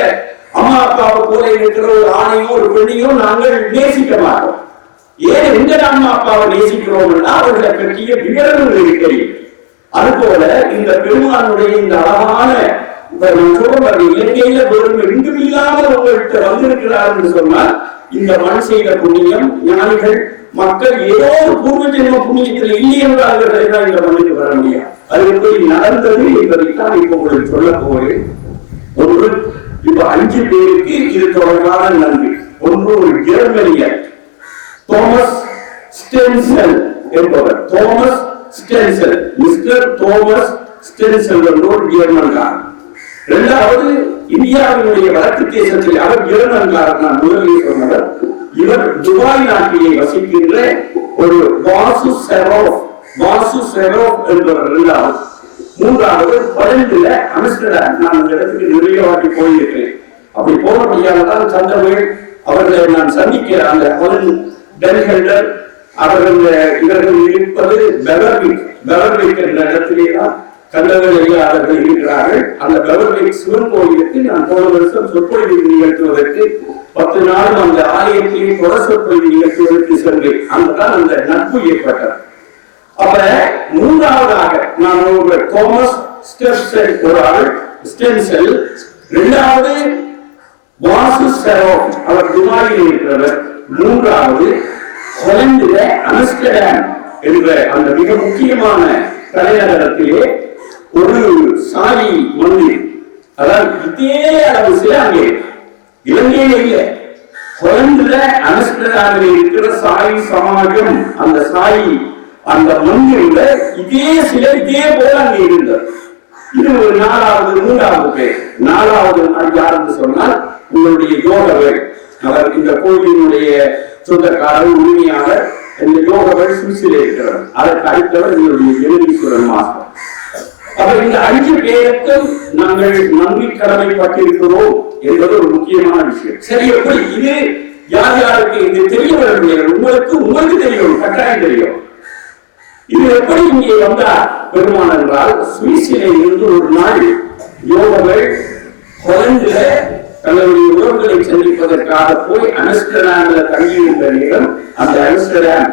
அம்மா அப்பாவை போல இருக்கிற ஒரு ஆணையோ ஒரு பெண்ணையோ நாங்கள் நேசிக்க மாட்டோம். ஏன் எந்த அம்மா அப்பாவை நேசிக்கிறோம்னா அவர்களை பற்றிய விவரங்கள் தெரியும். அதுபோல இந்த பெருமானுடைய இந்த அழகான இலங்கையில வெறும் எங்கும் இல்லாமல் உங்கள்கிட்ட வந்திருக்கிறார் சொன்னால் இந்த மண் செய்த புண்ணியம், ஞானிகள் மக்கள் ஏதோ ஒரு பூர்வ ஜென்ம புண்ணியத்தில் இல்லை என்றார்களே தான் இந்த மண்ணுக்கு வர முடியும். அது எப்படி நடந்தது என்பதைத்தான் இப்ப உங்களுக்கு சொல்ல போகிறேன். ஒன்று, இப்ப 5 பேருக்கு இது தொடர்பான நன்றி. ஒன்று, ஒரு ஜெர்மனியர் தோமஸ் ஸ்டென்செல் என்பவர். தோமஸ் ஸ்டென்செல், மிஸ்டர் தோமஸ் ஸ்டென்செல் ஒரு ஜெர்மன்காரர். இரண்டாவது, இந்தியாவினுடைய வடக்கு தேசத்தில் அவர் ஜெர்மன்காரர். நான் முதலில் சொன்னவர். இவர் துபாய் நாட்டிலே வசிக்கின்ற ஒரு வாசு செரோப் என்பவர். இரண்டாவது. மூன்றாவது, ஹொலண்டில அம்ஸ்டர்டாம். நான் அந்த இடத்துக்கு நிறைய வாட்டி போயிருக்கிறேன். அப்படி போன முடியாததான் சந்திரவேல் அவர்களை நான் சந்திக்கிற அந்த ஹொலண்ட் டெல்ஹெல்டர் இவர்கள் இருப்பது பெவர்விக் என்ற இடத்திலேதான் கந்தவேலையாளர்கள் இருக்கிறார்கள். அந்த பெவர்விக் சிவன் கோயிலுக்கு நான் போன வருஷம் சொற்பொழிவு நிகழ்த்துவதற்கு 10 நாள் அந்த ஆலயத்திலே தொடர் சொற்பொழிவு நிகழ்த்துவதற்கு சென்றேன். அங்குதான் அந்த நட்பு ஏற்பட்டது. அப்ப மூன்றாவதாக நான் ஒரு தோமஸ் ஸ்டென்செல் ஒரு ஆள் ஸ்டென்செல். இரண்டாவது வாசு செரோப், அவர் துபாயில் இருக்கிறவர். மூன்றாவது, ஹொலண்டில அம்ஸ்டர்டாம் என்ற அந்த மிக முக்கியமான தலைநகரத்திலே ஒரு சாய் மந்திர். அதாவது இதே அளவு சில அங்கே இலங்கையில இல்லை, ஹொலண்டில அம்ஸ்டர்டாமில் இருக்கிற சாய் சமாஜம், அந்த சாய் அந்த மந்திரில இதே சில இதே போல அங்கே இருந்தது. இது ஒரு 4வது 3வது பேர். 4வது யார் என்று சொன்னால் உங்களுடைய யோகவேல். அவர் இந்த கோயிலினுடைய சொந்தக்காரர், உரிமையாளர். இந்த யோகவேல் சுவிசிலே இருக்கிறார். அதற்கு அடுத்தவர் எங்களுடைய ஜெகதீஸ்வரன் மாஸ்டர். அப்ப இந்த 5 பேருக்கும் நாங்கள் நன்றி கடமைப்பட்டிருக்கிறோம் என்பது ஒரு முக்கியமான விஷயம். சரி, எப்படி இது யார் யாருக்கு இது தெரிய வரவில்லை? உங்களுக்கு தெரியும், கட்டாயம் தெரியும். இது எப்படி இங்கே வந்தார் பெருமான் என்றால், சுவிஸிலே இருந்து ஒரு நாள் யோகர்கள் ஹொலண்டில தங்களுடைய உறவுகளை சந்திப்பதற்காக போய் அம்ஸ்டர்டாம்ல தங்கியிருந்த நேரம், அந்த அம்ஸ்டர்டாம்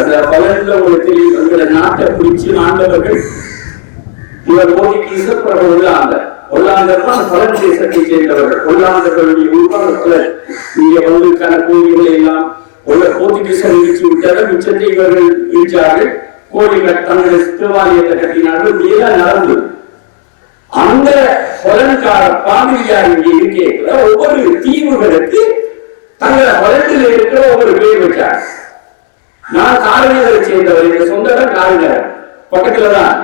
அந்த ஹொலண்டில் உங்களுக்கு தெரியும், அந்த நாட்டை பிடிச்சு ஆண்டவர்கள் இவர் போர்த்துகீசர், பிறகு ஒல்லாந்தர் தான் ஹொலந்து தேசத்தை சேர்ந்தவர்கள். ஒல்லாந்தர்களுடைய உருவாக்கத்தில் இங்கே வந்து கோயில்களை எல்லாம் போர்த்துகீசர் இடிச்சு விட்டார்கள், மிச்சத்தை இவர்கள் இடிச்சார்கள், கோயில்கள் தங்கள் தேவாலயத்தை கட்டினார்கள். இதெல்லாம் நடந்தது. அந்த ஹொலண்ட்கார பாதிரியார் இங்கே இருக்கிற ஒவ்வொரு தீவுகளுக்கு தங்களை ஹொலண்டில் இருக்கிற ஒவ்வொரு பேர் வச்சார். நான் காரணிகளை சேர்ந்தவர், எங்க சொந்த காரணியர் பக்கத்துலதான்.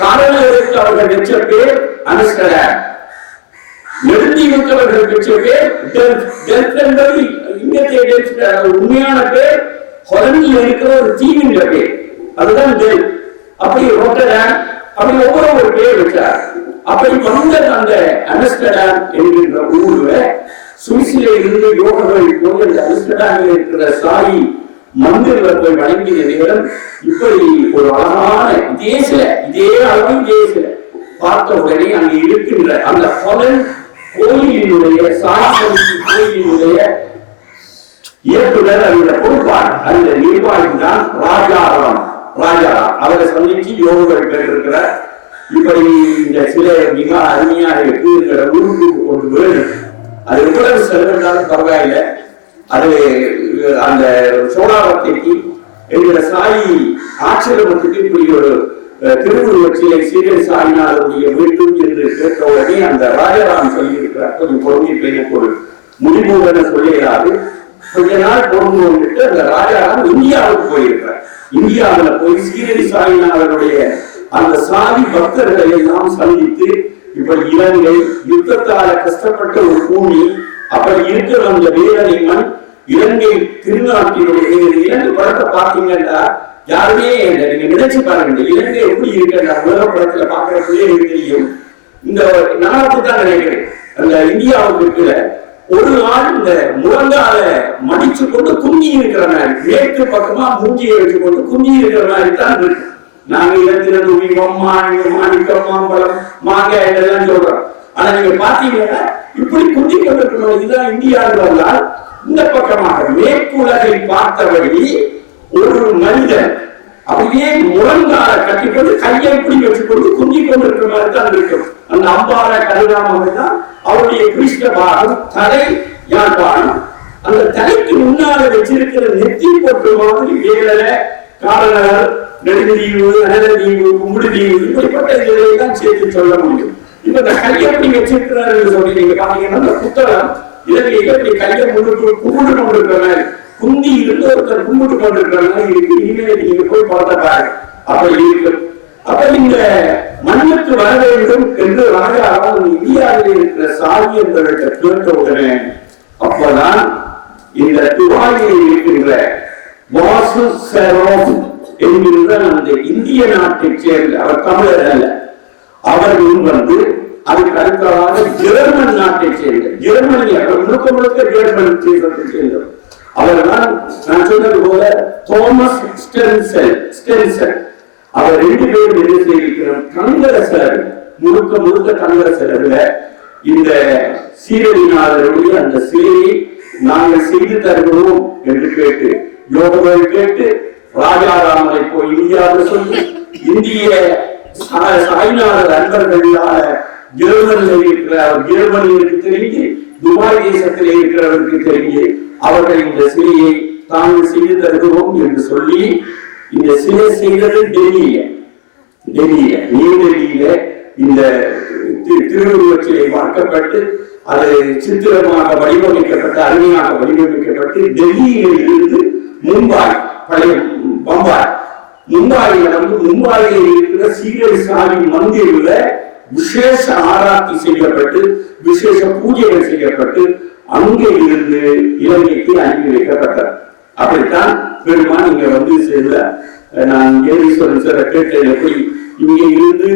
காரணியருக்கு அவர்கள் வச்ச பேர் அம்ஸ்டர்டாம். நெடுந்தீவுக்கு வச்ச பேர் டெல்ஃப் என்பது இந்திய உண்மையான பேர் ஹொலண்டில் இருக்கிற ஒரு தீவின் பேர், அதுதான் டெல். அப்படி ரோட்டர்டாம், அப்படி ஒவ்வொரு பேர் வச்சார். அப்படி வந்த அந்த அம்ஸ்டர்டாம் என்கின்ற ஊர்ல சுவிஸிலே இருந்து யோகர்கள் போய் அந்த அம்ஸ்டர்டாமில் இருக்கிற சாயி மந்திரில் போய் வழங்கிய நேரம் இப்படி ஒரு அழகான இதே அளவு தேசில பார்த்த உடனே அங்கே இருக்கின்ற அந்த ஹொலண்ட் கோயிலினுடைய சாய் கோயிலினுடைய இயக்குனர், அந்த பொறுப்பாளர், அந்த நிர்வாகி தான் ராஜாராம். அவரை சந்திச்சு யோகர்கள் கேட்டிருக்கிறார். இப்படி இந்த சிலை மிக அருமையா இருக்கு, ஊருக்கு கொண்டு வேணும், அது எவ்வளவு செலவிட்டாலும் பரவாயில்லை, அது அந்த சோழாவத்தைக்கு என்கிற சாயி ஆட்சியமத்துக்கு இப்படி ஒரு திருவுருவச் சிலை சீரடி சாயினாருடைய வேண்டும் என்று கேட்ட உடனே அந்த ராஜாராம் சொல்லியிருக்கிறார், கொஞ்சம் பொறுமையை ஒரு முடிவுடன் சொல்லிடாது. கொஞ்ச நாள் பொறுமைட்டு அந்த ராஜாராம் இந்தியாவுக்கு போயிருக்கிறார். இந்தியாவில் போய் சீரடி சாயினாருடைய அந்த சாதி பக்தர்களை எல்லாம் சந்தித்து, இப்படி இலங்கை யுத்தத்தால கஷ்டப்பட்ட ஒரு பூமி, அப்படி இருக்கிற அந்த வேதனை மண் இலங்கை திருநாட்டினுடைய இலங்கை படத்தை பார்த்தீங்கன்னா யாருமே நீங்க நினைச்சு பாருங்க, இலங்கை எப்படி இருக்குன்னா உலக படத்துல பாக்குற பிள்ளைகளுக்கு தெரியும். இந்த நாட்டுக்கு தான் நினைக்கிறேன், அந்த இந்தியாவுக்கு கீழே ஒரு ஆள் இந்த முழங்கால மடிச்சு கொண்டு குந்தி இருக்கிற மாதிரி, மேற்கு பக்கமா மூஞ்சியை வச்சு கொண்டு குந்தி இருக்கிற மாதிரி தான் இருக்கு. நாங்க இலத்தின துணி மாணிக்கம் மாம்பழம் மாங்காய் இதெல்லாம் சொல்றோம். ஆனா நீங்க பாத்தீங்கன்னா இப்படி குந்தி கொண்டிருக்கணும். இதுதான் இந்தியாவில் வந்தால் இந்த பக்கமாக மேற்குலகை பார்த்தபடி ஒரு மனிதன் அப்படியே முழங்கால கட்டிக்கொண்டு கையை இப்படி வச்சுக்கொண்டு குந்தி கொண்டிருக்கிற மாதிரி தான் இருக்கும். அந்த அம்பார கருணாம தான் அவருடைய கிருஷ்ண பாகம், தலை யாழ்ப்பாணம். அந்த தலைக்கு முன்னால வச்சிருக்கிற நெத்தி போட்டு மாதிரி வேலை காரணர் நெடுந்தீவு, அனதீவு, கும்புடுதீவு இப்படிப்பட்ட இதுகளை தான் சேர்த்து சொல்ல முடியும். இப்ப இந்த கையை எப்படி வச்சிருக்கிறாரு சொல்லி நீங்க பாத்தீங்கன்னா அந்த புத்தகம் இலங்கையில இப்படி கையை முன்னுக்கு கும்பிட்டு கொண்டிருக்கிற மாதிரி, குந்தி இருந்து ஒருத்தர் கும்பிட்டு கொண்டிருக்கிற மாதிரி இருக்கு. இனிமேல் நீங்க போய் பார்த்த பாருங்க, அப்படி இருக்கு. அப்ப இந்த மண்ணுக்கு வர வேண்டும் என்று ராஜாராம் இந்தியாவில் இருக்கிற சாதியர்களுக்கு கேட்ட உடனே அப்பதான் இந்த துவாரியில் இருக்கின்ற வாசு சரோப் என்கின்ற அந்த இந்திய நாட்டை சேர்ந்த, அவர் தமிழர் அல்ல, அவர்கள் வந்து அதுக்கு அடுத்ததாக ஜெர்மன் நாட்டை சேர்ந்த, ஜெர்மனிய முழுக்க ஜெர்மன் தேசத்தை சேர்ந்தவர். அவர்தான் நான் சொன்னது போல தோமஸ் ஸ்டென்சல். அவர் 2 பேரும் என்ன செய்திருக்கிறார், தங்கர செலவு முழுக்க தங்கர செலவுல இந்த சீரடிநாதருடைய அந்த சிலையை நாங்கள் செய்து தருகிறோம் என்று கேட்டு யோகர்கள் கேட்டு ராஜாராமரை போய் இந்தியாவில் சொல்லி இந்திய சாய்நாதர் அன்பர்களான ஜெர்மனியில் இருக்கிற ஜெர்மனிக்கு தெரிஞ்சு, துபாய் தேசத்திலே இருக்கிறவருக்கு தெரிஞ்சு அவர்கள் இந்த சிலையை தாங்கள் செய்து தருகிறோம் என்று சொல்லி இந்த சிலை செய்தது டெல்லியில இந்த திருவுருவச் சிலை வார்க்கப்பட்டு அது சித்திரமாக வடிவமைக்கப்பட்டு அருமையாக வடிவமைக்கப்பட்டு டெல்லியில் இருந்து மும்பாய், பழைய மும்பாயில் வந்து மும்பாயில் இருக்கிற சீரடி சாமி மந்திரில விசேஷ ஆராய்ச்சி செய்யப்பட்டு விசேஷ பூஜைகள் செய்யப்பட்டு அங்கே இருந்து இலங்கைக்கு அனுப்பி வைக்கப்பட்டார். அப்படித்தான் பெருமான் இங்க வந்து சேர்ந்த நான் கேள்வீஸ்வரன் சார் கேட்டேன், எப்படி இங்கே இருந்து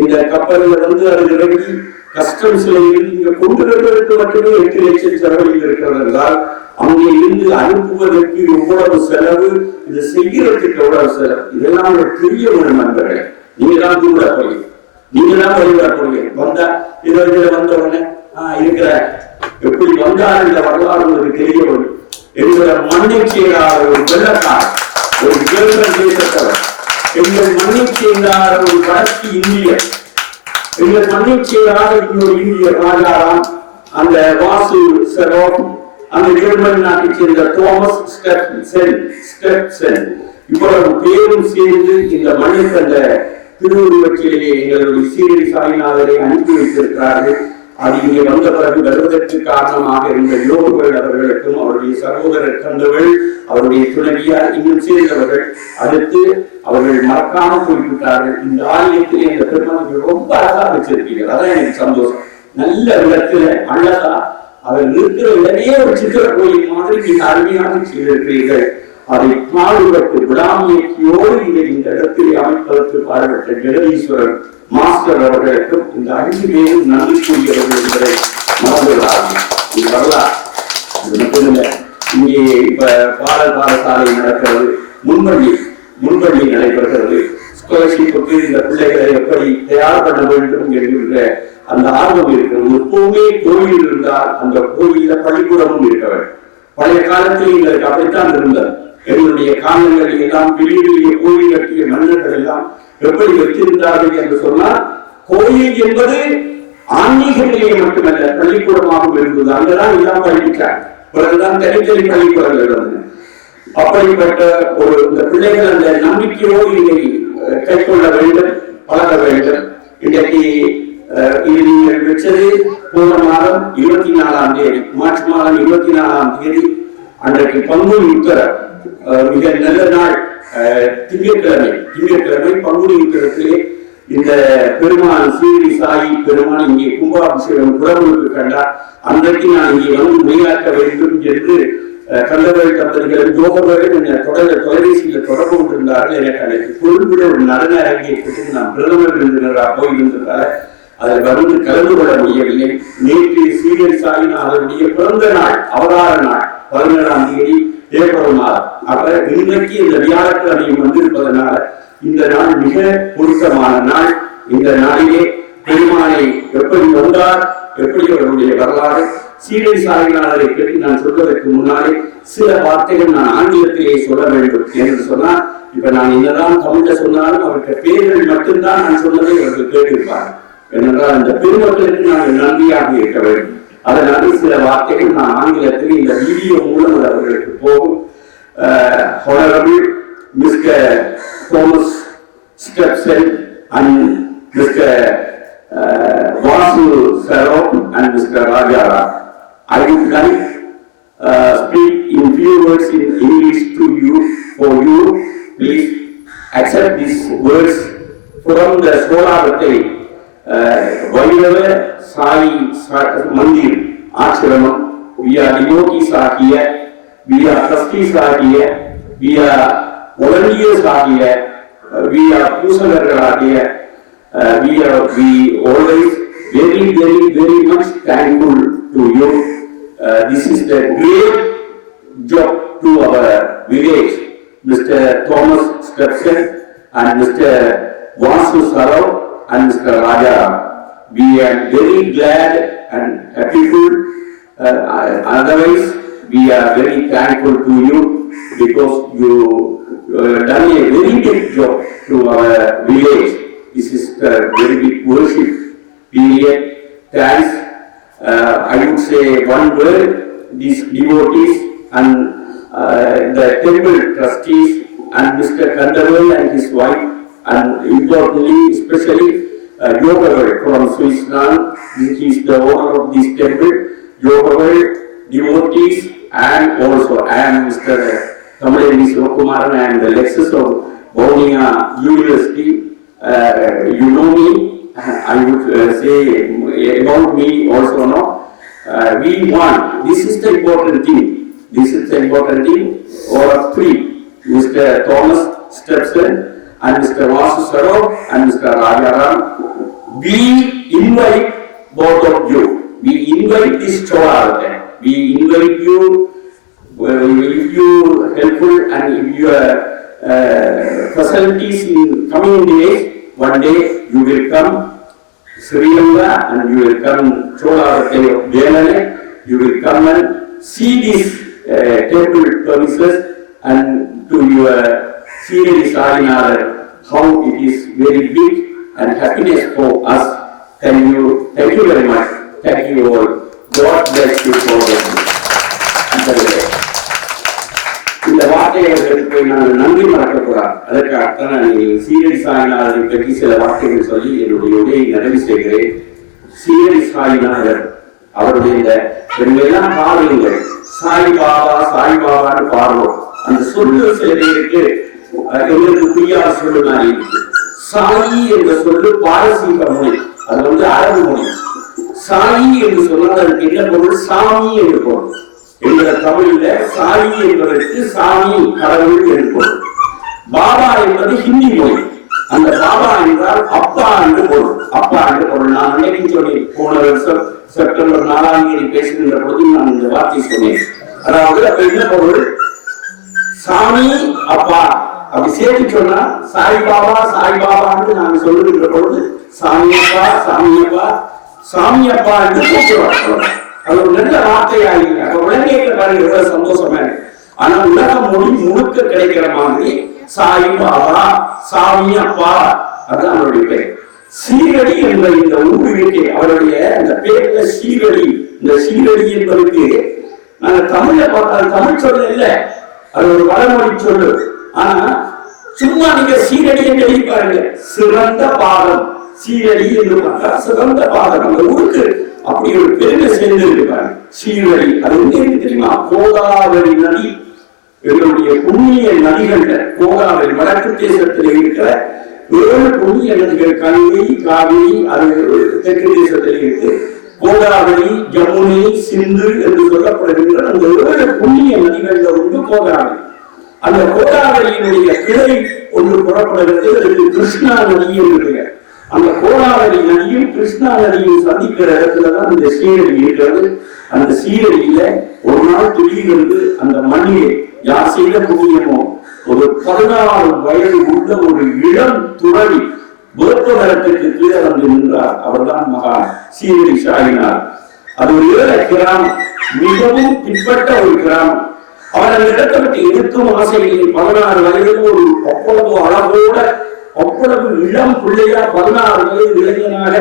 இந்த கப்பலில் அது இறங்கி கஸ்டம்ஸ்ல இருந்து இங்க கொண்டு வருவதற்கு மட்டுமே 8 லட்சம் செலவில் இருக்கிறது என்றால் அங்கே இருந்து அனுப்புவதற்கு எவ்வளவு செலவு, இது செய்கிறதுக்கு எவ்வளவு செலவு, இதெல்லாம் ஒரு பெரிய ஒரு நண்பர்களே. நீங்க தான் கூப்பிட போறீங்க, நீங்க தான் வழிபட போறீங்க. வந்தா இதுல வந்த உடனே இருக்கிற எப்படி வந்தார் இந்த வரலாறு உங்களுக்கு தெரிய வரும். எங்களை மண்ணை செய்தார் ஒரு வெள்ளக்கார், ஒரு கேரள தேசத்தவர், எங்கள் மண்ணை செய்தார் ஒரு வடக்கு இந்தியர், எங்கள் மண்ணை செய்தார் இன்னொரு இந்திய ராஜாராம், அந்த வாசு செரோப், அந்த ஜெர்மன் நாட்டை சேர்ந்த தோமஸ் ஸ்டெப்சன், இவ்வளவு பேரும் சேர்ந்து இந்த மண்ணுக்கு அந்த திருவுருவச்சிலையே எங்களுடைய சீரடி சாய்நாதரை அனுப்பி வைத்திருக்கிறார்கள். அது இங்கே வந்த பிறகு வருவதற்கு காரணமாக இருந்த யோகர்கள் அவர்களுக்கும் அவருடைய சகோதரர் தந்தவர்கள், அவருடைய துணைவியார், இன்னும் சேர்ந்தவர்கள் அடுத்து அவர்கள் மறக்காம போய்விட்டார்கள். இந்த ஆலயத்திலே இந்த பெருமாள் ரொம்ப அழகா வச்சிருக்கீர்கள், அதான் எனக்கு சந்தோஷம். நல்ல இடத்துல அழகா அவர் இருக்கிற இடமே ஒரு சித்திர கோயில் மாதிரி நீங்க அருமையாக செய்திருக்கிறீர்கள். அதை பாடுபட்டு விடாமுயற்சியோடு இதை இந்த இடத்தில் அமைப்பதற்கு பாடுபட்ட ஜெகதீஸ்வரர் மாஸ்டர் அவர்களுக்கும் இந்த 5 பேரும் நன்றி கூறியவர்கள் என்பதை மறந்துள்ளார்கள். இது வரலாறு. அது மட்டும் இல்லை, இங்கே இப்ப பாடசாலை நடக்கிறது, முன்பள்ளி நடைபெறுகிறது. ஸ்காலர்ஷிப்புக்கு இந்த பிள்ளைகளை எப்படி தயார் பண்ண வேண்டும் என்கின்ற அந்த ஆர்வம் இருக்கிறது. எப்பவுமே கோயில் இருந்தால் அந்த கோயில பள்ளிக்கூடமும் இருக்க வேண்டும். பழைய காலத்தில் எங்களுக்கு அப்படித்தான் இருந்தது. எங்களுடைய காலங்களில் எல்லாம் பெரிய பெரிய கோயில் கட்டிய மன்னர்கள் எல்லாம் எப்படி வைத்திருந்தார்கள் என்று சொன்னால், கோயில் என்பது ஆன்மீக நிலையம் மட்டுமல்ல, பள்ளிக்கூடமாகவும் இருந்தது. அங்கதான் எல்லாம் படிக்கிறார். பிறகுதான் தனித்தனி பள்ளிக்கூடங்கள் இருந்தது. அப்படிப்பட்ட ஒரு இந்த பிள்ளைகள் அந்த நம்பிக்கையோடு இதை கைக்கொள்ள வேண்டும், பழக வேண்டும். இன்றைக்கு இது நீங்கள் வச்சது போன மாதம் 24ஆம் தேதி, மார்ச் மாதம் 24ஆம் தேதி அன்றைக்கு பங்குனி உத்தரம், மிக நல்ல நாள், திங்கட்கிழமை பங்குனி உத்தரத்திலே இந்த பெருமாள் சீரடி சாயி பெருமாள் இங்கே கும்பாபிஷேகம் புறமுழுக்கு கண்டார். அன்றைக்கு நான் இங்கே வந்து உரையாற்ற வேண்டும் என்று கண்டவர்கள் தம்பதிகள் யோகவர்கள் தொலைபேசியில் தொடர்பு கொண்டிருந்தார்கள். எனக்கு அன்றைக்கு கொள்கிற ஒரு நடன அரங்கேற்றத்துக்கு நான் பிரதமர் விருந்தினராக போயிருந்ததால அதில் வந்து கலந்து கொள்ள முடியவில்லை. நேற்று சீரடி சாயிநாதனுடைய பிறந்த நாள், அவதார நாள் 17ஆம் தேதி ஏப்ரல் மாதம். அப்ப இன்றைக்கு இந்த வியாழக்கிழமையும் வந்திருப்பதனால இந்த நாள் மிக பொருத்தமான நாள். இந்த நாளிலே பெருமானை எப்படி வந்தார், எப்படி அவருடைய வரலாறு, சீரடி சாய்நாதரை பற்றி நான் சொல்வதற்கு முன்னாலே சில வார்த்தைகள் நான் ஆங்கிலத்திலே சொல்ல வேண்டும் என்று சொன்னால், இப்ப நான் என்னதான் தமிழ்ல சொன்னாலும் அவருக்கு பேர்கள் மட்டும்தான் நான் சொன்னதை அவர்கள் கேட்டிருப்பார். ஏனென்றால் இந்த பெருமக்களுக்கு நாங்கள் நன்றியாக இருக்க வேண்டும். அதனால சில வார்த்தைகள் நான் ஆங்கிலத்தில் இந்த வீடியோ மூலம் அவர்களுக்கு போகும். Honorable Mr. Thomas Stepson and Mr. Vasu Sarop and Mr. Rajaram, I would like speak in few words in English to you. For you, please accept these words from the Solavattai Vairava Sai Mandir Ashramam. We are devotees are here, we are trustees are here, we are volunteers are here, we are Pusagargal are here. We always very much thankful to you. This is the great job to our village, Mr. Thomas Stepson and Mr. Vasu Sarao and Mr. Raja. We are very glad and happy. Otherwise, we are very thankful to you because you done a very big job to our village. This is a very big worship period. Thanks. I would say one word, these devotees and the temple trustees and Mr. Kandaval and his wife, and importantly, especially Yogaval from Switzerland. He is the owner of this temple. Yogaval, devotees, and also I am Mr. Kamaleni Sivakumaran. I am the Lexus of Bownia University. You know me. I would say about me also now. We want, this is the important thing. This is the important thing. All of three, Mr. Thomas Stepson and Mr. Vasu Sarov and Mr. Rajaram. We invite both of you. We invite this Chola. We invite you. If you helpful and if your facilities in coming days, one day you will come Sri Lanka and you will come Chola Jayalane. You will come and see these temple premises and to your Sri Lanka how it is very big and happiness for us. Thank you very much. Thank you all. God bless you for இந்த வார்த்தைகளுக்கு போய் நான் நன்றி மறக்கக்கூடாது. அதற்காக நீ சீரடி சாய்நாதரை பற்றி சில வார்த்தைகள் சொல்லி என்னுடைய உரையை நிறைவு செய்கிறேன். சீரடி சாய்நாதர் அவருடைய இந்த பெண்களெல்லாம் பாருங்கள், சாய்பாபான்னு பாடுவோம். அந்த சொல்லு சில பேருக்கு எங்களுக்கு புரியாத சொல்லு மாதிரி இருக்கு. சாயி என்ற சொல்லு பாரசீக மொழி, அது அரபு மொழி. சாயி என்று சொன்னால் அதுக்கு என்ன பொருள்? சாமி என்று பொருள். என்ற தமிழில சாயி என்பதற்கு சாமி கடவுள் என்று பொருள். பாபா என்பது ஹிந்தி மொழி. அந்த பாபா என்றால் அப்பா என்று பொருள். அப்பா என்று பொருள். நான் அன்னைக்கு சொன்னேன், போன வருஷம் செப்டம்பர் 4ஆம் தேதி பேசுகின்ற பொழுது நான் இந்த வார்த்தை சொன்னேன். அதாவது அப்ப என்ன பொருள்? சாமி அப்பா அப்படி சேர்த்து சொன்னா சாய்பாபான்னு நாங்க சொல்லுகின்ற பொழுது சாமியப்பா என்று கூப்பிடுவாங்க. அது ஒரு நல்ல வார்த்தையாகிங்க. அப்ப உலகேற்ற பாருங்க எவ்வளவு சந்தோஷமா இருக்கு. ஆனா உலக மொழி முழுக்க கிடைக்கிற மாதிரி சாய்பாபா சாமியப்பா அதுதான் அவருடைய பேர். சீரடி என்ற இந்த ஊர் இருக்கே, அவருடைய அந்த பேர்ல சீரடி. இந்த சீரடி என்பதற்கு நாங்க தமிழ்ல பார்த்தால் தமிழ் சொல்ல இல்லை, அது ஒரு வடமொழி சொல்லு. ஆனா சும்மா நீங்க சீரடி என்று எழுதி பாருங்க, சிறந்த பாதம். சீரடி என்று பார்த்தா சிறந்த பாதம். அந்த ஊருக்கு அப்படி ஒரு பெருமை சேர்ந்து இருப்பாங்க. சீரடி அது எங்க இருக்கு தெரியுமா? கோதாவரி நதி. எங்களுடைய புண்ணிய நதிகள்ல கோதாவரி வடக்கு தேசத்தில் இருக்கிற 7 புண்ணிய நதிகள், கங்கை காவிரி, அது தெற்கு தேசத்தில் இருக்கு. கோதாவரி, யமுனை, சிந்து என்று சொல்லப்படுகின்ற அந்த 7 புண்ணிய நதிகள்ல ஒன்று கோதாவரி. அந்த கோதாவரியினுடைய கிளை ஒன்று புறப்படுகிறது, அதுக்கு கிருஷ்ணா நதி என்று. அந்த கோதாவரி நதியும் கிருஷ்ணா நதியும் சந்திக்கிற இடத்துலதான் இந்த சீரடி இருக்கிறது. அந்த சீரடியில ஒரு நாள் திடீரென்று அந்த மண்ணிலே யார் செய்த புண்ணியமோ ஒரு 14 வயது உள்ள ஒரு இளம் துறவி வேப்பமரத்திற்கு கீழே வந்து நின்றார். அவர்தான் மகா சீரடி சாயினார். அது ஒரு ஏழை கிராமம், மிகவும் பிற்பட்ட ஒரு கிராமம். அவர் அந்த இடத்தை விட்டு எடுக்கும் ஆசையில் 16 வயது ஒரு அவ்வளவு அழகோட அவ்வளவு இளம் பிள்ளையா 16 வயது இளைஞனாக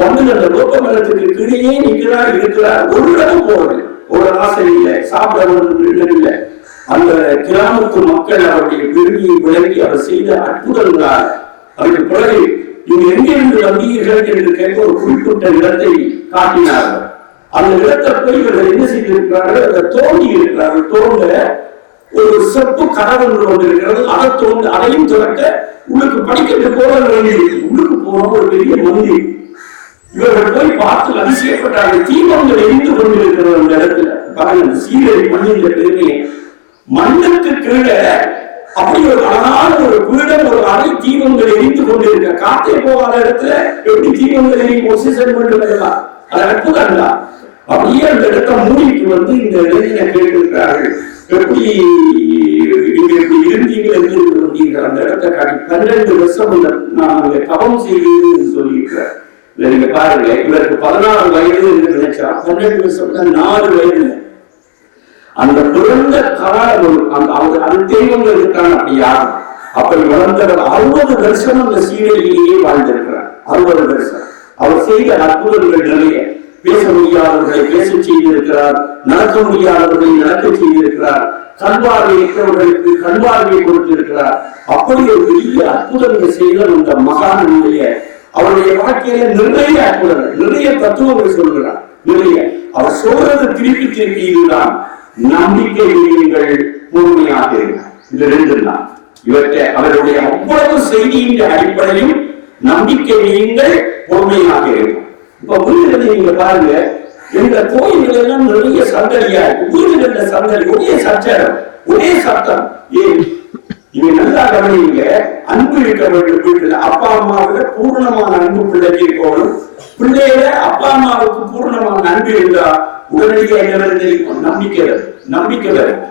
வந்து அந்த வேப்பமரத்துக்கு கீழே இருக்கிறார். ஒரு இடம் போறது ஒரு ஆசை இல்லை, சாப்பிட இல்லை. அந்த கிராமத்து மக்கள் அவருடைய பெருமையை விளங்கி அவர் செய்த அற்புதங்களால் அதற்கு பிறகு நீங்க எங்கிருந்து வந்தீர்கள் என்று கேட்க ஒரு குறிப்பிட்ட இடத்தை காட்டினார்கள். அந்த இடத்தை போய் இவர்கள் என்ன செய்திருக்கிறார்கள்? அதை தோண்டி இருக்கிறார்கள். தோண்ட ஒரு செப்பு கடல் ஒன்று கொண்டிருக்கிறது. அதை தோண்ட அதையும் திறக்க உங்களுக்கு படிக்கட்டு போல வேண்டியிருக்கு. உள்ளுக்கு போன ஒரு பெரிய மந்திர். இவர்கள் போய் பார்த்து அதிசயப்பட்டார்கள். தீபங்கள் எரிந்து கொண்டிருக்கிற அந்த இடத்துல பாருங்க, சீரடி மண்ணின் பெருமையை. மண்ணுக்கு கீழே அப்படி ஒரு அழகான ஒரு பீடம், ஒரு அறை, தீபங்கள் எரிந்து கொண்டிருக்க. காத்தே போகாத இடத்துல எப்படி தீபங்கள் எரி பொசிஷன் பண்ணிருக்கலாம்? அது அற்புதம் தான். அப்படியே அந்த இடத்தை மூடிட்டு வந்து இந்த இளைஞனை கேட்டிருக்கிறார்கள், எப்படி நீங்க எப்படி இருந்தீங்க என்று அந்த இடத்தை காட்டி 12 வருஷம் நான் அங்க தவம் செய்கிறேன் சொல்லியிருக்கிறேன். நீங்க பாருங்க, இவருக்கு 16 வயது என்று நினைச்சா 12 வருஷம் தான் 4 வயது. அந்த பிறந்த காலம் அந்த தெய்வங்கள் இருக்காங்க. அப்படி யாரும் அப்படி வளர்ந்தவர் 60 வருஷம் அந்த சீரடியிலேயே வாழ்ந்திருக்கிறார். 60 வருஷம் அவர் செய்த அற்புதங்கள் நிறைய. பேச முடியாதவர்களை பேச செய்திருக்கிறார், நடக்க முடியாதவர்களை நடக்க செய்திருக்கிறார், கண்பார்வையற்றவர்களுக்கு கண்பார்வையை கொடுத்திருக்கிறார். அப்படி ஒரு பெரிய அற்புதங்கள் செய்த அந்த மகானுடைய அவருடைய வாழ்க்கையில நிறைய அற்புதங்கள், நிறைய தத்துவங்கள் சொல்கிறார். நிறைய அவர் சொல்றது திருப்பி இதுதான், நம்பிக்கை வையுங்கள், பொறுமையாக இருக்கிறார். இது 2 தான். இவற்றை அவருடைய அவ்வளவு செய்தியின் அடிப்படையில் நம்பிக்கை வையுங்கள், பொறுமையாக இருக்கும். இப்ப வீடுகளை நீங்க பாருங்க, இந்த கோயில்கள் எல்லாம் நிறைய சந்தடியா இருக்கு. வீடுகள்ல சந்தடி, ஒரே சச்சரம், ஒரே சத்தம். ஏன் நீங்க நல்லா கவனிங்க. அன்பு இருக்க வேண்டும் வீட்டுல. அப்பா அம்மாவில பூர்ணமான அன்பு பிள்ளைக்கு இருக்கணும். பிள்ளையில அப்பா அம்மாவுக்கு பூர்ணமான அன்பு இருந்தா உடனடியாக என்ன வருது தெரியுமா? நம்பிக்கை வரும். நம்பிக்கை வரும்.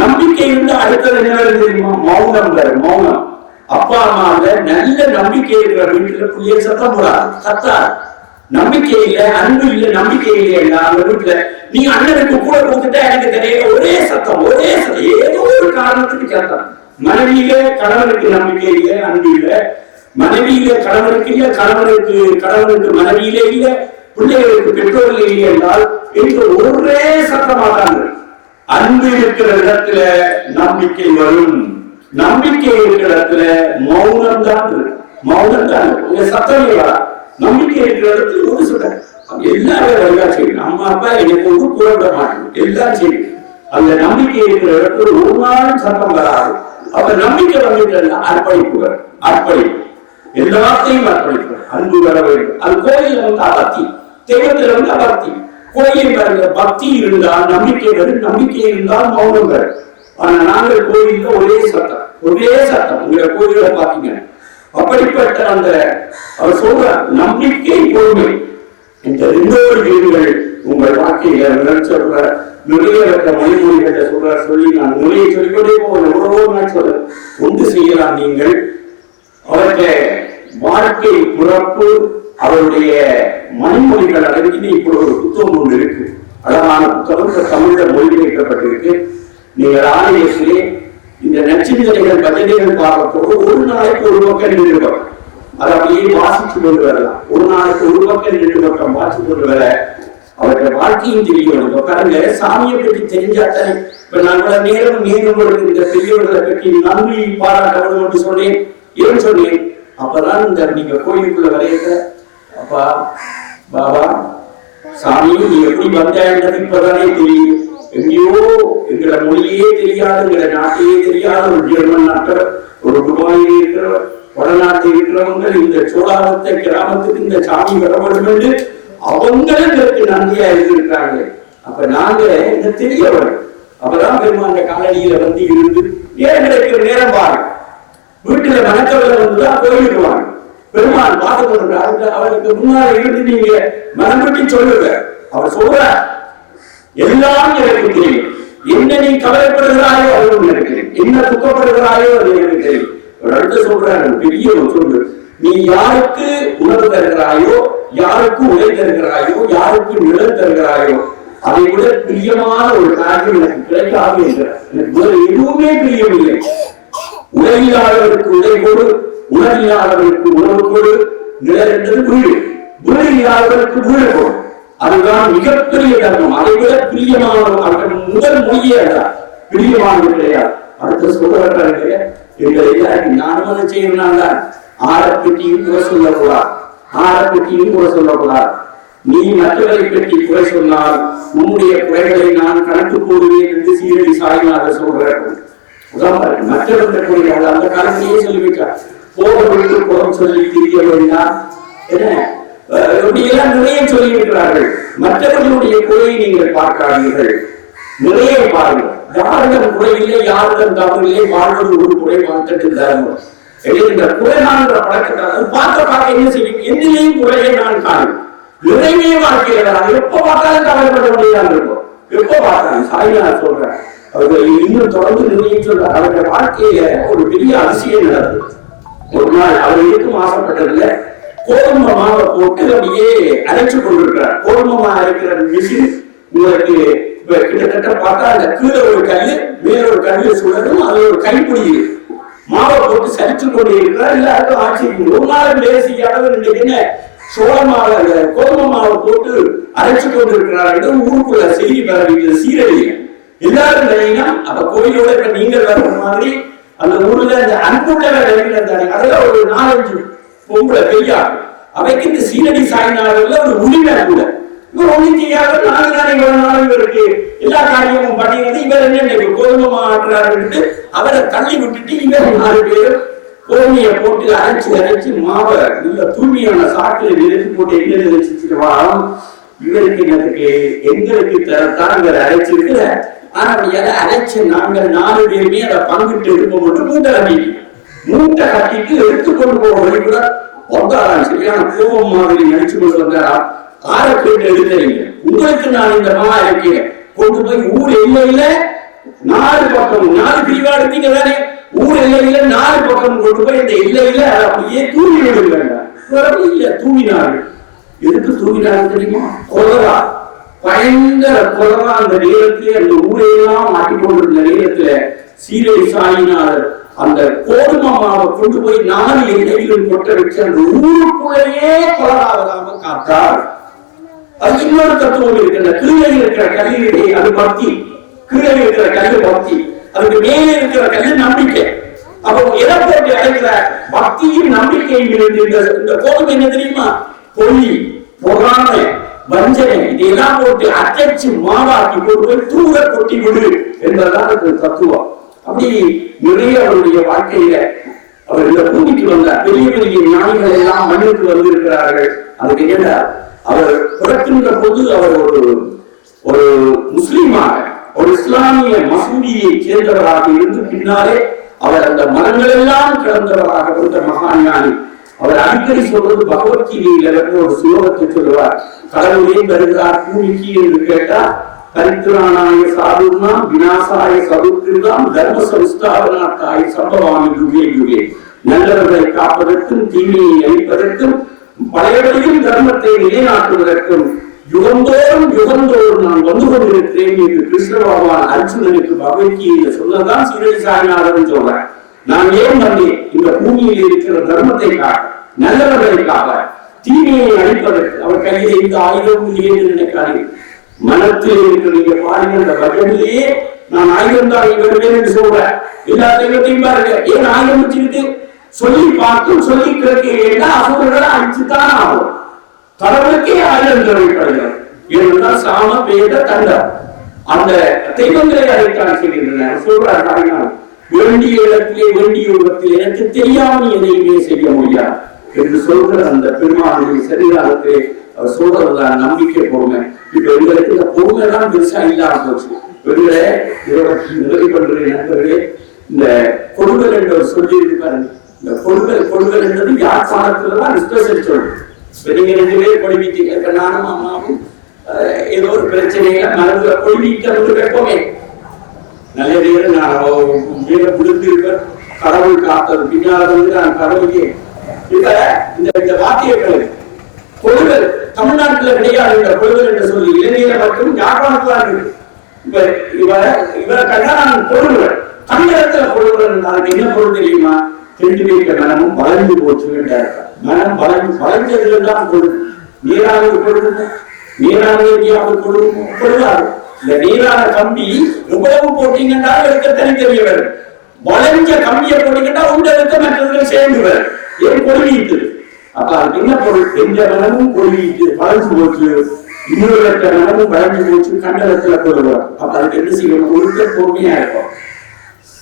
நம்பிக்கை இருந்தா அடுத்தது என்ன வருது தெரியுமா? மௌனம் வரும். மௌனம். அப்பா அம்மாவில நல்ல நம்பிக்கை இருக்கிற வீட்டுல பிள்ளைய சத்தம் போடாது, கத்தாது. நம்பிக்கை இல்லை, அன்பு இல்லை, நம்பிக்கை இல்லை. அந்த வீட்டுல நீ அண்ணனுக்கு கூட கொடுத்துட்டா எனக்கு தெரியல, ஒரே சத்தம், ஒரே சத்தம், ஏதோ ஒரு காரணத்துக்கு சத்தம். மனைவியில கணவனுக்கு நம்பிக்கை இல்லை, அன்பு இல்லை. மனைவியில கணவனுக்கு இல்லை, கணவனுக்கு மனைவியிலே இல்லை, பிள்ளைகளுக்கு பெற்றோர்கள் இல்லை என்றால் என்று ஒரே சத்தமாட்டாங்க. அன்பு இருக்கிற இடத்துல நம்பிக்கை வரும். நம்பிக்கை இருக்கிற இடத்துல மௌனம் தான் இருக்கு. மௌனம் தான் உங்க சத்தமே வரா. நம்பிக்கை இருக்கிற இடத்துல ஒரு சொல்ற எல்லாரும் வழியா செய்யணும். அம்மா அப்பா எனக்கு ஒரு கூட விட மாட்டேன், எல்லாம் செய்யணும். அந்த நம்பிக்கை இருக்கிற இடத்துல ஒரு நாளும் சத்தம் வராது. அப்ப நம்பிக்கை வந்துட்டு அர்ப்பணிப்பு வரும். அர்ப்பணிப்பு எல்லாத்தையும் அர்ப்பணிப்பு. அன்பு வர வேண்டும். அது கோயில வந்து அபக்தி, தெய்வத்துல வந்து அபக்தி. கோயில் பாருங்க, பக்தி இருந்தால் நம்பிக்கை வரும், நம்பிக்கை இருந்தால் மௌனம் வரும். ஆனா நாங்கள் கோயில்ல ஒரே சத்தம், ஒரே சத்தம். உங்க கோயில பாத்தீங்க அப்படிப்பட்ட அந்த அவர் சொல்ற நம்பிக்கை, பொறுமை, இந்த ரெண்டோடு வீடுகள் உங்கள் வாழ்க்கையில சொல்ற நிறைய மொழிமொழிகளை சொல்லி நான் நிறைய சொல்லிக்கொண்டே போவேன். எவ்வளவோ நான் சொல்றேன். ஒன்று செய்யலாம். நீங்கள் அவருடைய வாழ்க்கை பிறப்பு, அவருடைய மணிமொழிகள் அடங்கி இப்படி ஒரு புத்தகம் ஒன்று இருக்கு. அழகான புத்தகம், தமிழ்ல மொழிபெயர்க்கப்பட்டிருக்கு. நீங்கள் ஆலயத்திலே இந்த நட்சத்திரங்கள் பஜனைகள் பார்க்கறதோடு ஒரு நாளைக்கு ஒரு பக்கம் நின்றுபக்கம் அதை அப்படியே வாசிச்சு கொண்டு வரலாம். ஒரு நாளைக்கு ஒரு பக்கம் 2 பக்கம் வாசிச்சு கொண்டு வர அவருடைய வாழ்க்கையும் தெரியணும். பாருங்க, சாமியை பற்றி தெரிஞ்சாத்தானே. இப்ப நான் நேரம் இந்த பெரியவர்களை பற்றி நன்றி பாராட்டணும் என்று சொன்னேன். ஏன் சொன்னேன்? அப்பதான் இந்த நீங்க கோயிலுக்குள்ள வரையிற அப்பா பாபா சாமி நீ எப்படி வந்தான்றது இப்பதானே தெரியும். எங்கேயோ எங்களை மொழியே தெரியாது, எங்களை நாட்டையே தெரியாத ஒரு ஜெர்மன் நாட்டவர், ஒரு துபாயில் இருக்கிறவர், வடநாட்டில் இருக்கிறவங்க இந்த சோழாவத்தை கிராமத்துக்கு இந்த சாமி வர வேண்டும் என்று அவங்களுக்கு நன்றியா இருந்திருக்காங்க. அப்ப நாங்க என்ன தெரியவர்கள். அப்பதான் பெருமாண்ட காலடியில வந்து இருந்து ஏன் கிடைக்கிற நேரம் பாருங்க. வீட்டுல மனக்கவலை வந்துதான் கோயிலுக்கு வாங்க. பெருமான் பார்த்து கொண்டாரு. அவருக்கு முன்னால இருந்து நீங்க மனம் விட்டு சொல்லுங்க. அவர் சொல்ற எல்லாம் எனக்கு தெரியும். என்ன நீ கவலைப்படுகிறாயோ அது எனக்கு தெரியும். என்ன துக்கப்படுகிறாயோ அது எனக்கு தெரியும். அடுத்து சொல்றாரு, பெரிய ஒரு சொல்லு. நீ யாருக்கு உணவு தருகிறாயோ, யாருக்கு உடை தருகிறாயோ, யாருக்கு நிழல் தருகிறாயோ, அதை விட பிரியமான ஒரு காரியம் எனக்கு கிடைக்காது என்கிறார். எனக்கு எதுவுமே பிரியமில்லை. உணவில்லாதவருக்கு உடை கொடு, உணவில்லாதவருக்கு உணவு கொடு, நிழல் என்றது வீடு. வீடு இல்லாதவருக்கு வீடு கொடு. அதுதான் மிகப்பெரிய தர்மம். அதை விட பிரியமான முதல் மொழியே அதான். பிரியமானது கிடையாது. அடுத்த சொல்றாங்க, நானும் அதை செய்யறதுனால ஆரப்பெட்டியும் குறை சொல்லக்கூடாது. ஆரப்பெட்டியும் குறை சொல்லக்கூடாது. நீ மற்றவரை பற்றி குறை சொன்னால் உன்னுடைய குறைகளை நான் கணக்கு போடுவேன் என்று சீரடி சாய்நாத சொல்றார்கள். மற்றவர்கள் குறைகள் அந்த காலத்திலேயே சொல்லிவிட்டார். போகவிட்டு புறம் சொல்லி தெரிய வேண்டாம் என்ன இப்படியெல்லாம் நிறைய சொல்லி இருக்கிறார்கள். மற்றவர்களுடைய குறையை நீங்கள் பார்க்காதீர்கள், நிறைய பாருங்கள். யாரிடம் குறையில்லை, யாரிடம் தவறில்லை, வாழ்வது ஒரு குறை மாற்றத்தில் இந்த குறைநான்ற பழக்கத்தால் பார்க்க என்ன செய்யும்? என்னையும் குறையை நான் காணும். நிறைவே வாழ்க்கையில எப்ப பார்த்தாலும் கவலைப்பட முடியாது இருக்கும். எப்ப பார்த்தாலும் சாய்நாத் சொல்றேன். அவர்கள் இன்னும் தொடர்ந்து நிறைய சொல்றார். அவருடைய வாழ்க்கையில ஒரு பெரிய அதிசயம் நடந்தது. ஒரு நாள் அவர் இருக்கும் ஆசைப்பட்டதுல கோதுமை மாவை போட்டு அப்படியே அரைச்சு கொண்டிருக்கிறார். கோதுமை மாவு அரைக்கிற மிஷின் உங்களுக்கு கிட்டத்தட்ட பார்த்தா அந்த கீழே ஒரு கல்லு மேல ஒரு கல்லு சுழலும், அது ஒரு கைப்பிடி மாவை போட்டு சரிச்சு கொண்டு இருக்கிறார். எல்லாருக்கும் ஆச்சரியம். ஒரு நாள் பேசிக்காக என்ன சோள மாவை கோதுமை மாவை போட்டு அரைச்சு கொண்டு இருக்கிறார் என்று ஊருக்குள்ள செய்தி பரவி சீரழிய எல்லாரும் நினைனா அப்ப கோயிலோட இப்ப நீங்கள் வர மாதிரி அந்த ஊர்ல அந்த அன்புள்ள தானே அதெல்லாம் ஒரு 4-5 பொம்பளை பெரியா அவைக்கு இந்த சீரடி சாய்நாதல்ல ஒரு உரிமை கூட இவர் ஒண்ணு செய்யாத 4 நாள் இவருக்கு எல்லா காரியமும் பண்ணிடுறது. இவர் என்ன கோதுமை மாற்றாரு அவரை தள்ளி விட்டுட்டு இவர் 4 பேர் கோதுமையை போட்டு அரைச்சு மாவை நல்ல தூய்மையான சாக்கில நிறுத்தி போட்டு எங்க நினைச்சிட்டு இவருக்கு எனக்கு எங்களுக்கு தாங்கள் அரைச்சிருக்கிற ஆனா அரைச்ச நாங்கள் 4 பேருமே அதை பங்கிட்டு இருப்போம் என்று மூட்டை கட்டிட்டு எடுத்துக்கொண்டு போவதை கூட வந்தாராம். சரியான கோபம் மாதிரி நினைச்சு கொண்டு வந்தாரா. ஆரை போயிட்டு எடுத்துறீங்க, உங்களுக்கு நான் இந்த மா இறக்கிறேன், கொண்டு போய் ஊர் எல்லையில 4 பக்கம் 4 பிரிவா எடுத்தீங்க தானே, ஊர் எல்லையில 4 பக்கம் கொண்டு போய் இந்த எல்லையில அப்படியே தூவி விடுங்க. இல்ல தூவினார்கள். எதுக்கு தூவினார்கள் தெரியுமா? கொலரா, பயங்கர கொலரா. அந்த நேரத்திலே அந்த ஊரையெல்லாம் மாட்டிக் கொண்டிருந்த நேரத்துல சீரடி சாயினார் அந்த கோதுமை மாவை கொண்டு போய் 4 எல்லையிலும் கொட்ட வச்சு அந்த ஊருக்குள்ளேயே கொலராவதாம காத்தார். அது இன்னொரு தத்துவம் இருக்கு. அந்த கீழே இருக்கிற கல்லிலே அது பக்தி, கீழே இருக்கிற கல்லு பக்தி, அதுக்கு மேலே இருக்கிற கல்லு நம்பிக்கை. அப்போ எதை போட்டு அழைக்கிற பக்தியும் நம்பிக்கையும் இருந்து இந்த கோதுமை என்ன தெரியுமா? பொய், பொறாமை, வஞ்சனை இதையெல்லாம் போட்டு அரைச்சு மாவாக்கி கொண்டு போய் தூர கொட்டி விடு என்பதுதான் தத்துவம். அப்படி நிறைய அவருடைய வாழ்க்கையில அவர் இந்த பூமிக்கு வந்தார். பெரிய பெரிய ஞானிகள் எல்லாம் மண்ணுக்கு வந்திருக்கிறார்கள். அதுக்கு என்ன, அவர் பிறக்கின்ற போது அவர் ஒரு முஸ்லீமாக, ஒரு இஸ்லாமிய மசூதியை சேர்ந்தவராக இருந்து பின்னாலே அவர் அந்த மரங்கள் எல்லாம் கிடந்தவராக இருந்த மகான் ஞானி. அவர் அடிக்கடி சொல்றது பகவத்கீதையில ஒரு சுலோகத்தை சொல்லுவார். கடவுளே வருகிறார் பூமிக்கு என்று கேட்டார், பரித்ராணாய சாதுர்னா விநாசாய சதுர்கிருதாம் தர்ம சம்ஸ்தாபனார்த்தாய சம்பவாமி யுகே யுகே. நல்லவர்களை காப்பதற்கும் தீமையை அழிப்பதற்கும் பழையபடியும் தர்மத்தை நிலைநாட்டுவதற்கும் யுகந்தோறும் நான் வந்து கொண்டிருக்கிறேன் என்று கிருஷ்ண பகவான் அர்ஜுனனுக்கு பகவத்கீதையில சொன்னதான் சீரடி சாய்நாதன் சொல்றேன். நான் ஏன் வந்தேன்? இந்த பூமியில் இருக்கிற தர்மத்தை காக்க, நல்லவர்களை காக்க, தீமையை அழிப்பதற்கு. அவர் கையில இந்த ஆயுதம் இல்லையே என்று நினைக்காதீங்க. மனத்தில் இருக்கிற நீங்க பாருங்க, அந்த பகவதிலேயே நான் ஆயுதம் தான் வருவேன் என்று சொல்றேன். எல்லா தெய்வத்தையும் பாருங்க, ஏன் ஆயுதம் வச்சுக்கிட்டு சொல்லி பார்த்தும் சொல்லி கேட்க அசுரர்களை அழிச்சுதான் ஆகும். கடவுளுக்கே ஆயுதம் தேவைப்படுகிறது. ஏனென்றால் சாம பேத தண்டம் அந்த தெய்வங்களை அழைத்தான் செய்கின்றன. சொல்றார், வேண்டிய இடத்திலே வேண்டிய உலகத்தில் எனக்கு தெரியாமல் எதையுமே செய்ய முடியாது என்று சொல்கிற அந்த பெருமாளுடைய சரிகாலத்திலே அவர் சொல்றதுதான் நம்பிக்கை, பொறுமை. இப்ப எங்களுக்கு இந்த பொறுமை தான் பெருசா இல்லாம போச்சு. பெருகளை இதோட நிறைவு பண்ற நண்பர்களே, இந்த கொடுகள் என்று சொல்லி இருப்பாரு. இந்த கொடுகள் என்றது யாழ்ப்பாணத்துலதான் ஸ்பெஷல் சொல்லு. நீங்க 2 பேர் கொடிவிட்டீங்க, நானும் அம்மாவும் ஏதோ ஒரு பிரச்சனையில மனதுல கொடிவிட்டு வைப்போமே, நல்ல நேரம் நான் மேல புரிந்து இருப்பேன். கடவுள் காத்தது பின்னால வந்து நான் கடவுளே. இப்ப இந்த வாத்தியங்கள் கொடுகள் தமிழ்நாட்டுல கிடையாது. இந்த கொடுகள் என்று சொல்லி இலங்கையில மட்டும் யாழ்ப்பாணத்துல இருக்கு. இப்ப இவரை கண்டா நான் கொடுங்கள் தமிழகத்துல கொடுங்கள் அதுக்கு என்ன பொருள் தெரியுமா? 2 பேருக்கு மனமும் வளைந்து போச்சு. மனம் வளைஞ்சதுல தான் கொடுக்கும். நீராக கொடுக்கும், நீராக எங்கேயாவது கொடுக்காது. இந்த நீரான கம்பி எவ்வளவு போட்டீங்கன்னா எடுக்க தனித்தெரிய வரும். வளைஞ்ச கம்பியை போட்டீங்கன்னா உங்களுக்கு மற்றவர்கள் சேர்ந்து வரும். ஏன் கொள்வீட்டு? அப்ப அதுக்கு என்ன பொருள்? எந்த மனமும் கொள்வீட்டு வளைஞ்சு போச்சு, இன்னொரு மனமும் வளைஞ்சு போச்சு, கண்டனத்துல கொள்வார். அப்ப அதுக்கு என்ன செய்யணும்? ஒருத்த பொறுமையா இருக்கும்.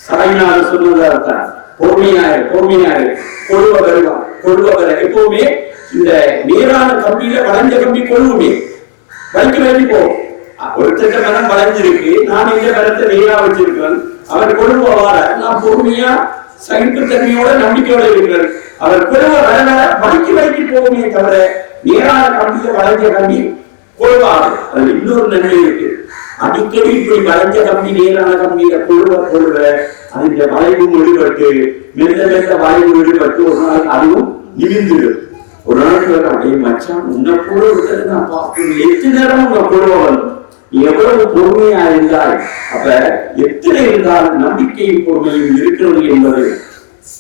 சாய்நாத சொன்னதான் பொறுமையாரு கொள்வவர் எப்பவுமே இந்த நீரான கம்பியில வளைஞ்ச கம்பி கொள்ளுமே, வளைஞ்சு போகும். ஒருத்தட்ட மனம் வளைஞ்சிருக்கு, நான் இந்த மனத்தை நேரா வச்சிருக்கிறேன். அவர் கொள்வார நான் பொறுமையா சகிப்புத்தன்மையோட நம்பிக்கையோட இருக்கிறேன். அவர் கொள்வ வளைக்கி போகுமே தவிர நேரான கம்பியில வளைஞ்ச கம்பி கொள்வாரு. அது இன்னொரு நன்மை இருக்கு. அடிக்கடி இப்படி வளைஞ்ச கம்பி நேரான கம்பியில கொள்வ அந்த வளைவு விடுபட்டு மெல்ல வளைவு விடுபட்டு ஒரு நாள் அதுவும் நிமிந்துடும். ஒரு நாளைக்கு அப்படியே மச்சான் உன்னை கூட இருக்கிறது நான் பார்க்கணும், எத்தனை நேரம் உன்னை கொள்வவன், நீ எவ்வளவு பொறுமையா இருந்தால், அப்ப எத்தனை இருந்தாலும் நம்பிக்கையும் பொறுமையும் இருக்கிறது என்பது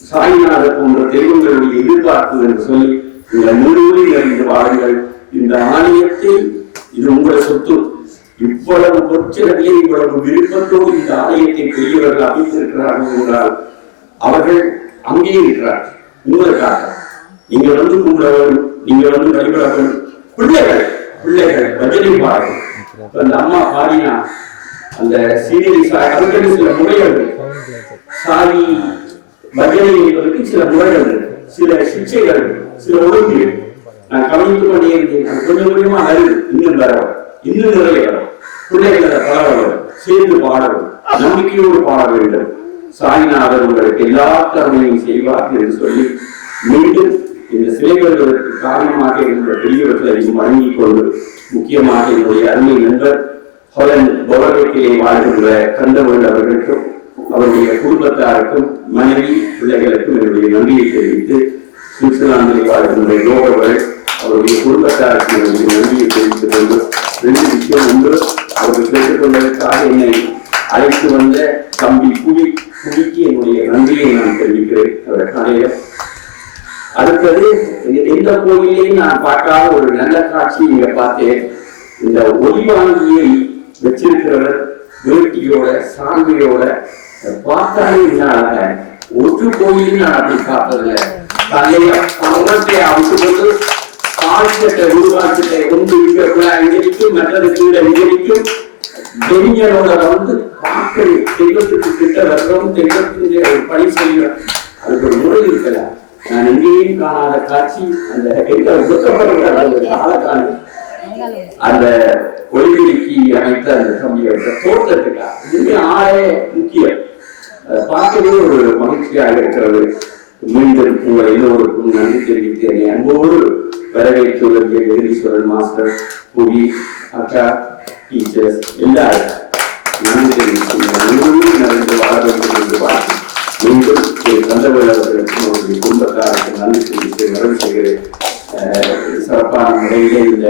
சாய்நாதர் போன்ற தெய்வங்களுடைய எதிர்பார்ப்பு என்று சொல்லி இந்த முழுவதும் அறிந்து வாருங்கள். இந்த ஆலயத்தை இது உங்களை சொத்து. இவ்வளவு பொற்சிறப்பிலே இவ்வளவு விருப்பத்தோடு இந்த ஆலயத்தை பெரியவர்கள் அமைத்திருக்கிறார்கள் என்றால் அவர்கள் அங்கே இருக்கிறார்கள் உங்களுக்காக. நீங்க வந்து கும்பிடவர்கள், நீங்க வந்து வழிபடவர்கள், பிள்ளைகள் பஜனை பாடல். அந்த அம்மா பாடினா அந்த சீரியல் அதுக்கு சில முறைகள், சாதி பஜனை என்பதற்கு சில முறைகள், சில சிக்ஷைகள், சில ஒழுங்கு நான் கவனித்துக் கொண்டே இருந்தேன். கொஞ்சம் கொஞ்சமா அறிவு இன்னும் வர இன்னும் நிறைய வரும். பிள்ளைகளை பரவாயில்ல சேர்ந்து பாடவும் நம்பிக்கையோடு பாட வேண்டும். சாய்நாதர் உங்களுக்கு எல்லா கருணையும் செய்வார் என்று சொல்லி மீண்டும் இந்த சிலைகளுக்கு காரணமாக இருந்த பெரியவர்களையும் வழங்கிக் கொண்டு முக்கியமாக என்னுடைய அருமை நண்பர் ஹொலன் பொலவெட்டியை வாழ்கின்ற கந்தவேல் அவர்களுக்கும் அவருடைய குடும்பத்தாருக்கும் மனைவி பிள்ளைகளுக்கும் என்னுடைய நன்றியை தெரிவித்து சுவிட்சர்லாந்தில் வாழ்கின்ற யோகர்கள் அவருடைய குடும்பத்தாருக்கு என்னுடைய நன்றியை தெரிவித்துக் கொண்டு 2 விஷயம். ஒன்று, அவர்கள் கேட்டுக்கொண்டதற்காக என்னை அழைத்து வந்த தம்பி புலிக்கு என்னுடைய நன்றியை நான் தெரிவிக்கிறேன். அவருடைய அடுத்தது, எந்த கோயிலையும் நான் பார்க்காத ஒரு நல்ல காட்சி இங்க பார்த்தேன். இந்த ஒளிவாங்கியை வச்சிருக்கிறவர் வேட்டியோட சாந்தியோட பார்த்தாலே என்னால ஒரு கோயிலையும் நான் அப்படி பார்த்ததில்ல. தலைய அவங்கத்தை அவுத்து கொண்டு காய்ச்சட்டை உருவாக்கத்தை கொண்டு இருக்கிற எங்கிருக்கும் மற்றது கீழே எங்கிருக்கும் பெரியனோட வந்து பார்க்க தெய்வத்துக்கு கிட்ட வர்றோம், தெய்வத்தினுடைய ஒரு பணி செய்கிறோம். அதுக்கு ஒரு முறை இருக்கல. நான் எங்கேயும் காணாத காட்சி அந்த அந்த ஒளிவிலிக்கு அமைத்த அந்த தம்பியை தோட்டத்துக்கா இதுவே ஆளே முக்கியம். பார்க்கவே ஒரு மகிழ்ச்சியாக இருக்கிறது. மீண்டும் உங்கள் எல்லோருக்கும் நன்றி தெரிவித்தேன். அன்போடு வரவேற்றுள்ள ஜெகதீஸ்வரன் மாஸ்டர், புவி, அக்கா, டீச்சர்ஸ் எல்லாரும் நன்றி தெரிவித்து நடந்து வாழ வேண்டும் என்று பார்த்து மீண்டும் கந்தவேல் அவர்களுக்கும் அவருடைய குடும்பத்தாருக்கு நன்றி தெரிவித்து நிறைவு செய்கிறேன். சிறப்பான முறையிலே இந்த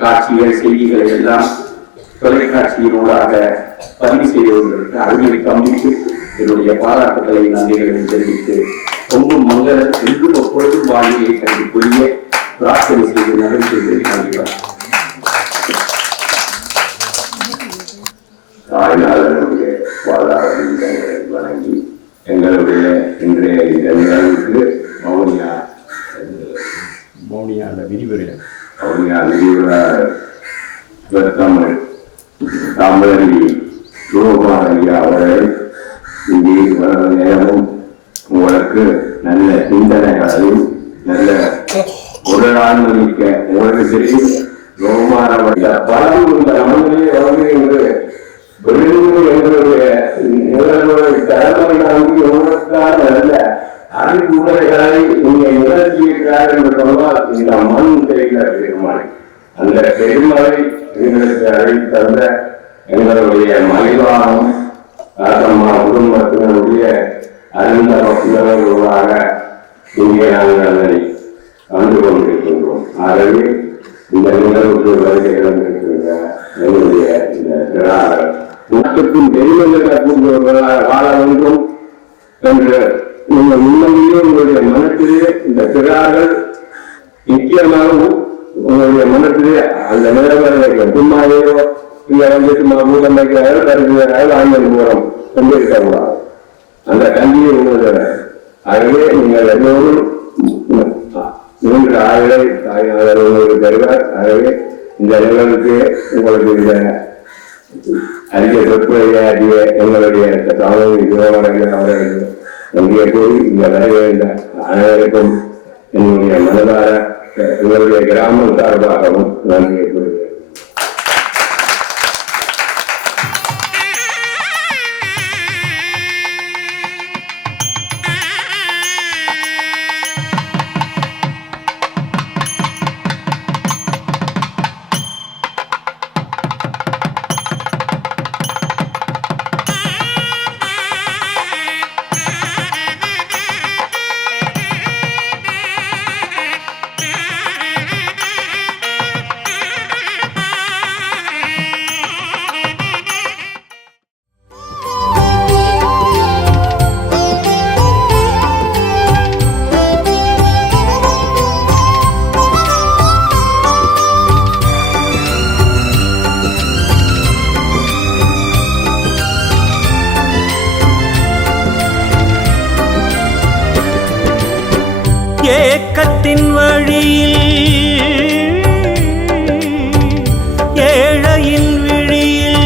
காட்சிகள் செய்திகளை எல்லாம் தொலைக்காட்சியினூடாக பதிவு செய்தவர்களுக்கு அருமை கம்பிக்கு என்னுடைய பாராட்டுகளை நன்றிகளை தெரிவித்து பொங்கும் மங்கள என்றும் எப்பொழுதும் வாழ்க்கையை கண்டு கொள்ளிய பிரார்த்தனை செய்து நிறைவு செய்து நன்றிவார். தாய்நாதனுடைய பாதாரங்களை வணங்கி எங்களுடைய இன்றைய இந்த நிகழ்வுக்கு மௌனியா விரிவுரை தமிழ் தாம்பரி ரூபாயா அவர்கள் இங்கே வர நேரமும் உங்களுக்கு நல்ல சிந்தனைகளையும் நல்ல உடலான்மிக்க உங்களுக்கு தெரியும் ரோமானவர்கள் பலரும் இந்த அமர்விலே வந்து என்று எங்களுடைய தலைமுறை உணர்த்தால் அல்ல அறிவுரைகளை நீங்க உணர்த்தியிருக்கிறார் என்று சொன்னால் இந்த மண் தெரிகிற பெருமாள். அந்த பெருமலை எங்களுக்கு அழைத்தந்த எங்களுடைய மலைவானம் ராசம்மா குடும்பத்தினருடைய அறிந்த உணர்வுகளாக இங்கே நாங்கள் அதனை கண்டு கொண்டிருக்கின்றோம். ஆகவே இந்த நிகழ்வுக்கு வருகை இருந்திருக்கின்ற எங்களுடைய இந்த திராளர் நாட்டுக்கும் தெய்வங்களை கூறுபவர்களாக வாழ வேண்டும் என்று நீங்கள் உண்மையிலே உங்களுடைய மனத்திலே இந்த திராளர் நிச்சயமாகவும் உங்களுடைய மனத்திலே அந்த நிலவரங்களை சும்மாவையோ இங்க வந்து சும்மா மூலமைக்கிறார்கள் கருதுகிறார்கள் ஆங்கிலம் மூலம் கொண்டிருக்கக்கூடாது. அந்த கல்வியை உணர்கிறார். ஆகவே நீங்கள் எல்லோரும் 3 ஆய்வை தாய்நாதர் உங்களுக்கு தருவார். ஆகவே இந்த நிகழ்வுக்கு உங்களுக்கு இந்த அதிக சொற்பொழியாற்றிய எங்களுடைய தமிழ் சிவமரங்கள் அவர்களுக்கு நன்றியை கூறி இந்த வரவேற்ற அனைவருக்கும் என்னுடைய மனதார எங்களுடைய கிராமம் சார்பாகவும் நன்றியை கூறுகிறேன். ஏக்கத்தின் வழியில் ஏழையின் விழியில்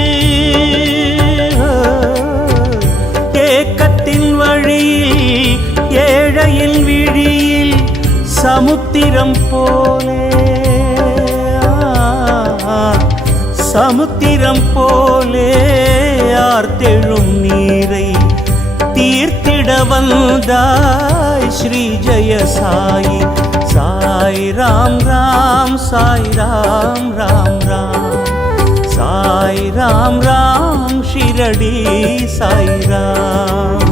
ஏக்கத்தின் வழியில் ஏழையின் விழியில் சமுத்திரம் போலே சமுத்திரம் போலே வார்த்தெழும் நீரை தீர்த்திட வந்தாய் ஸ்ரீ ஜெய சாயி. சாய் ராம் ராம் சாய் ராம் ராம் ராம் சாய் ராம் ராம் ஷிரடி சாய் ராம்.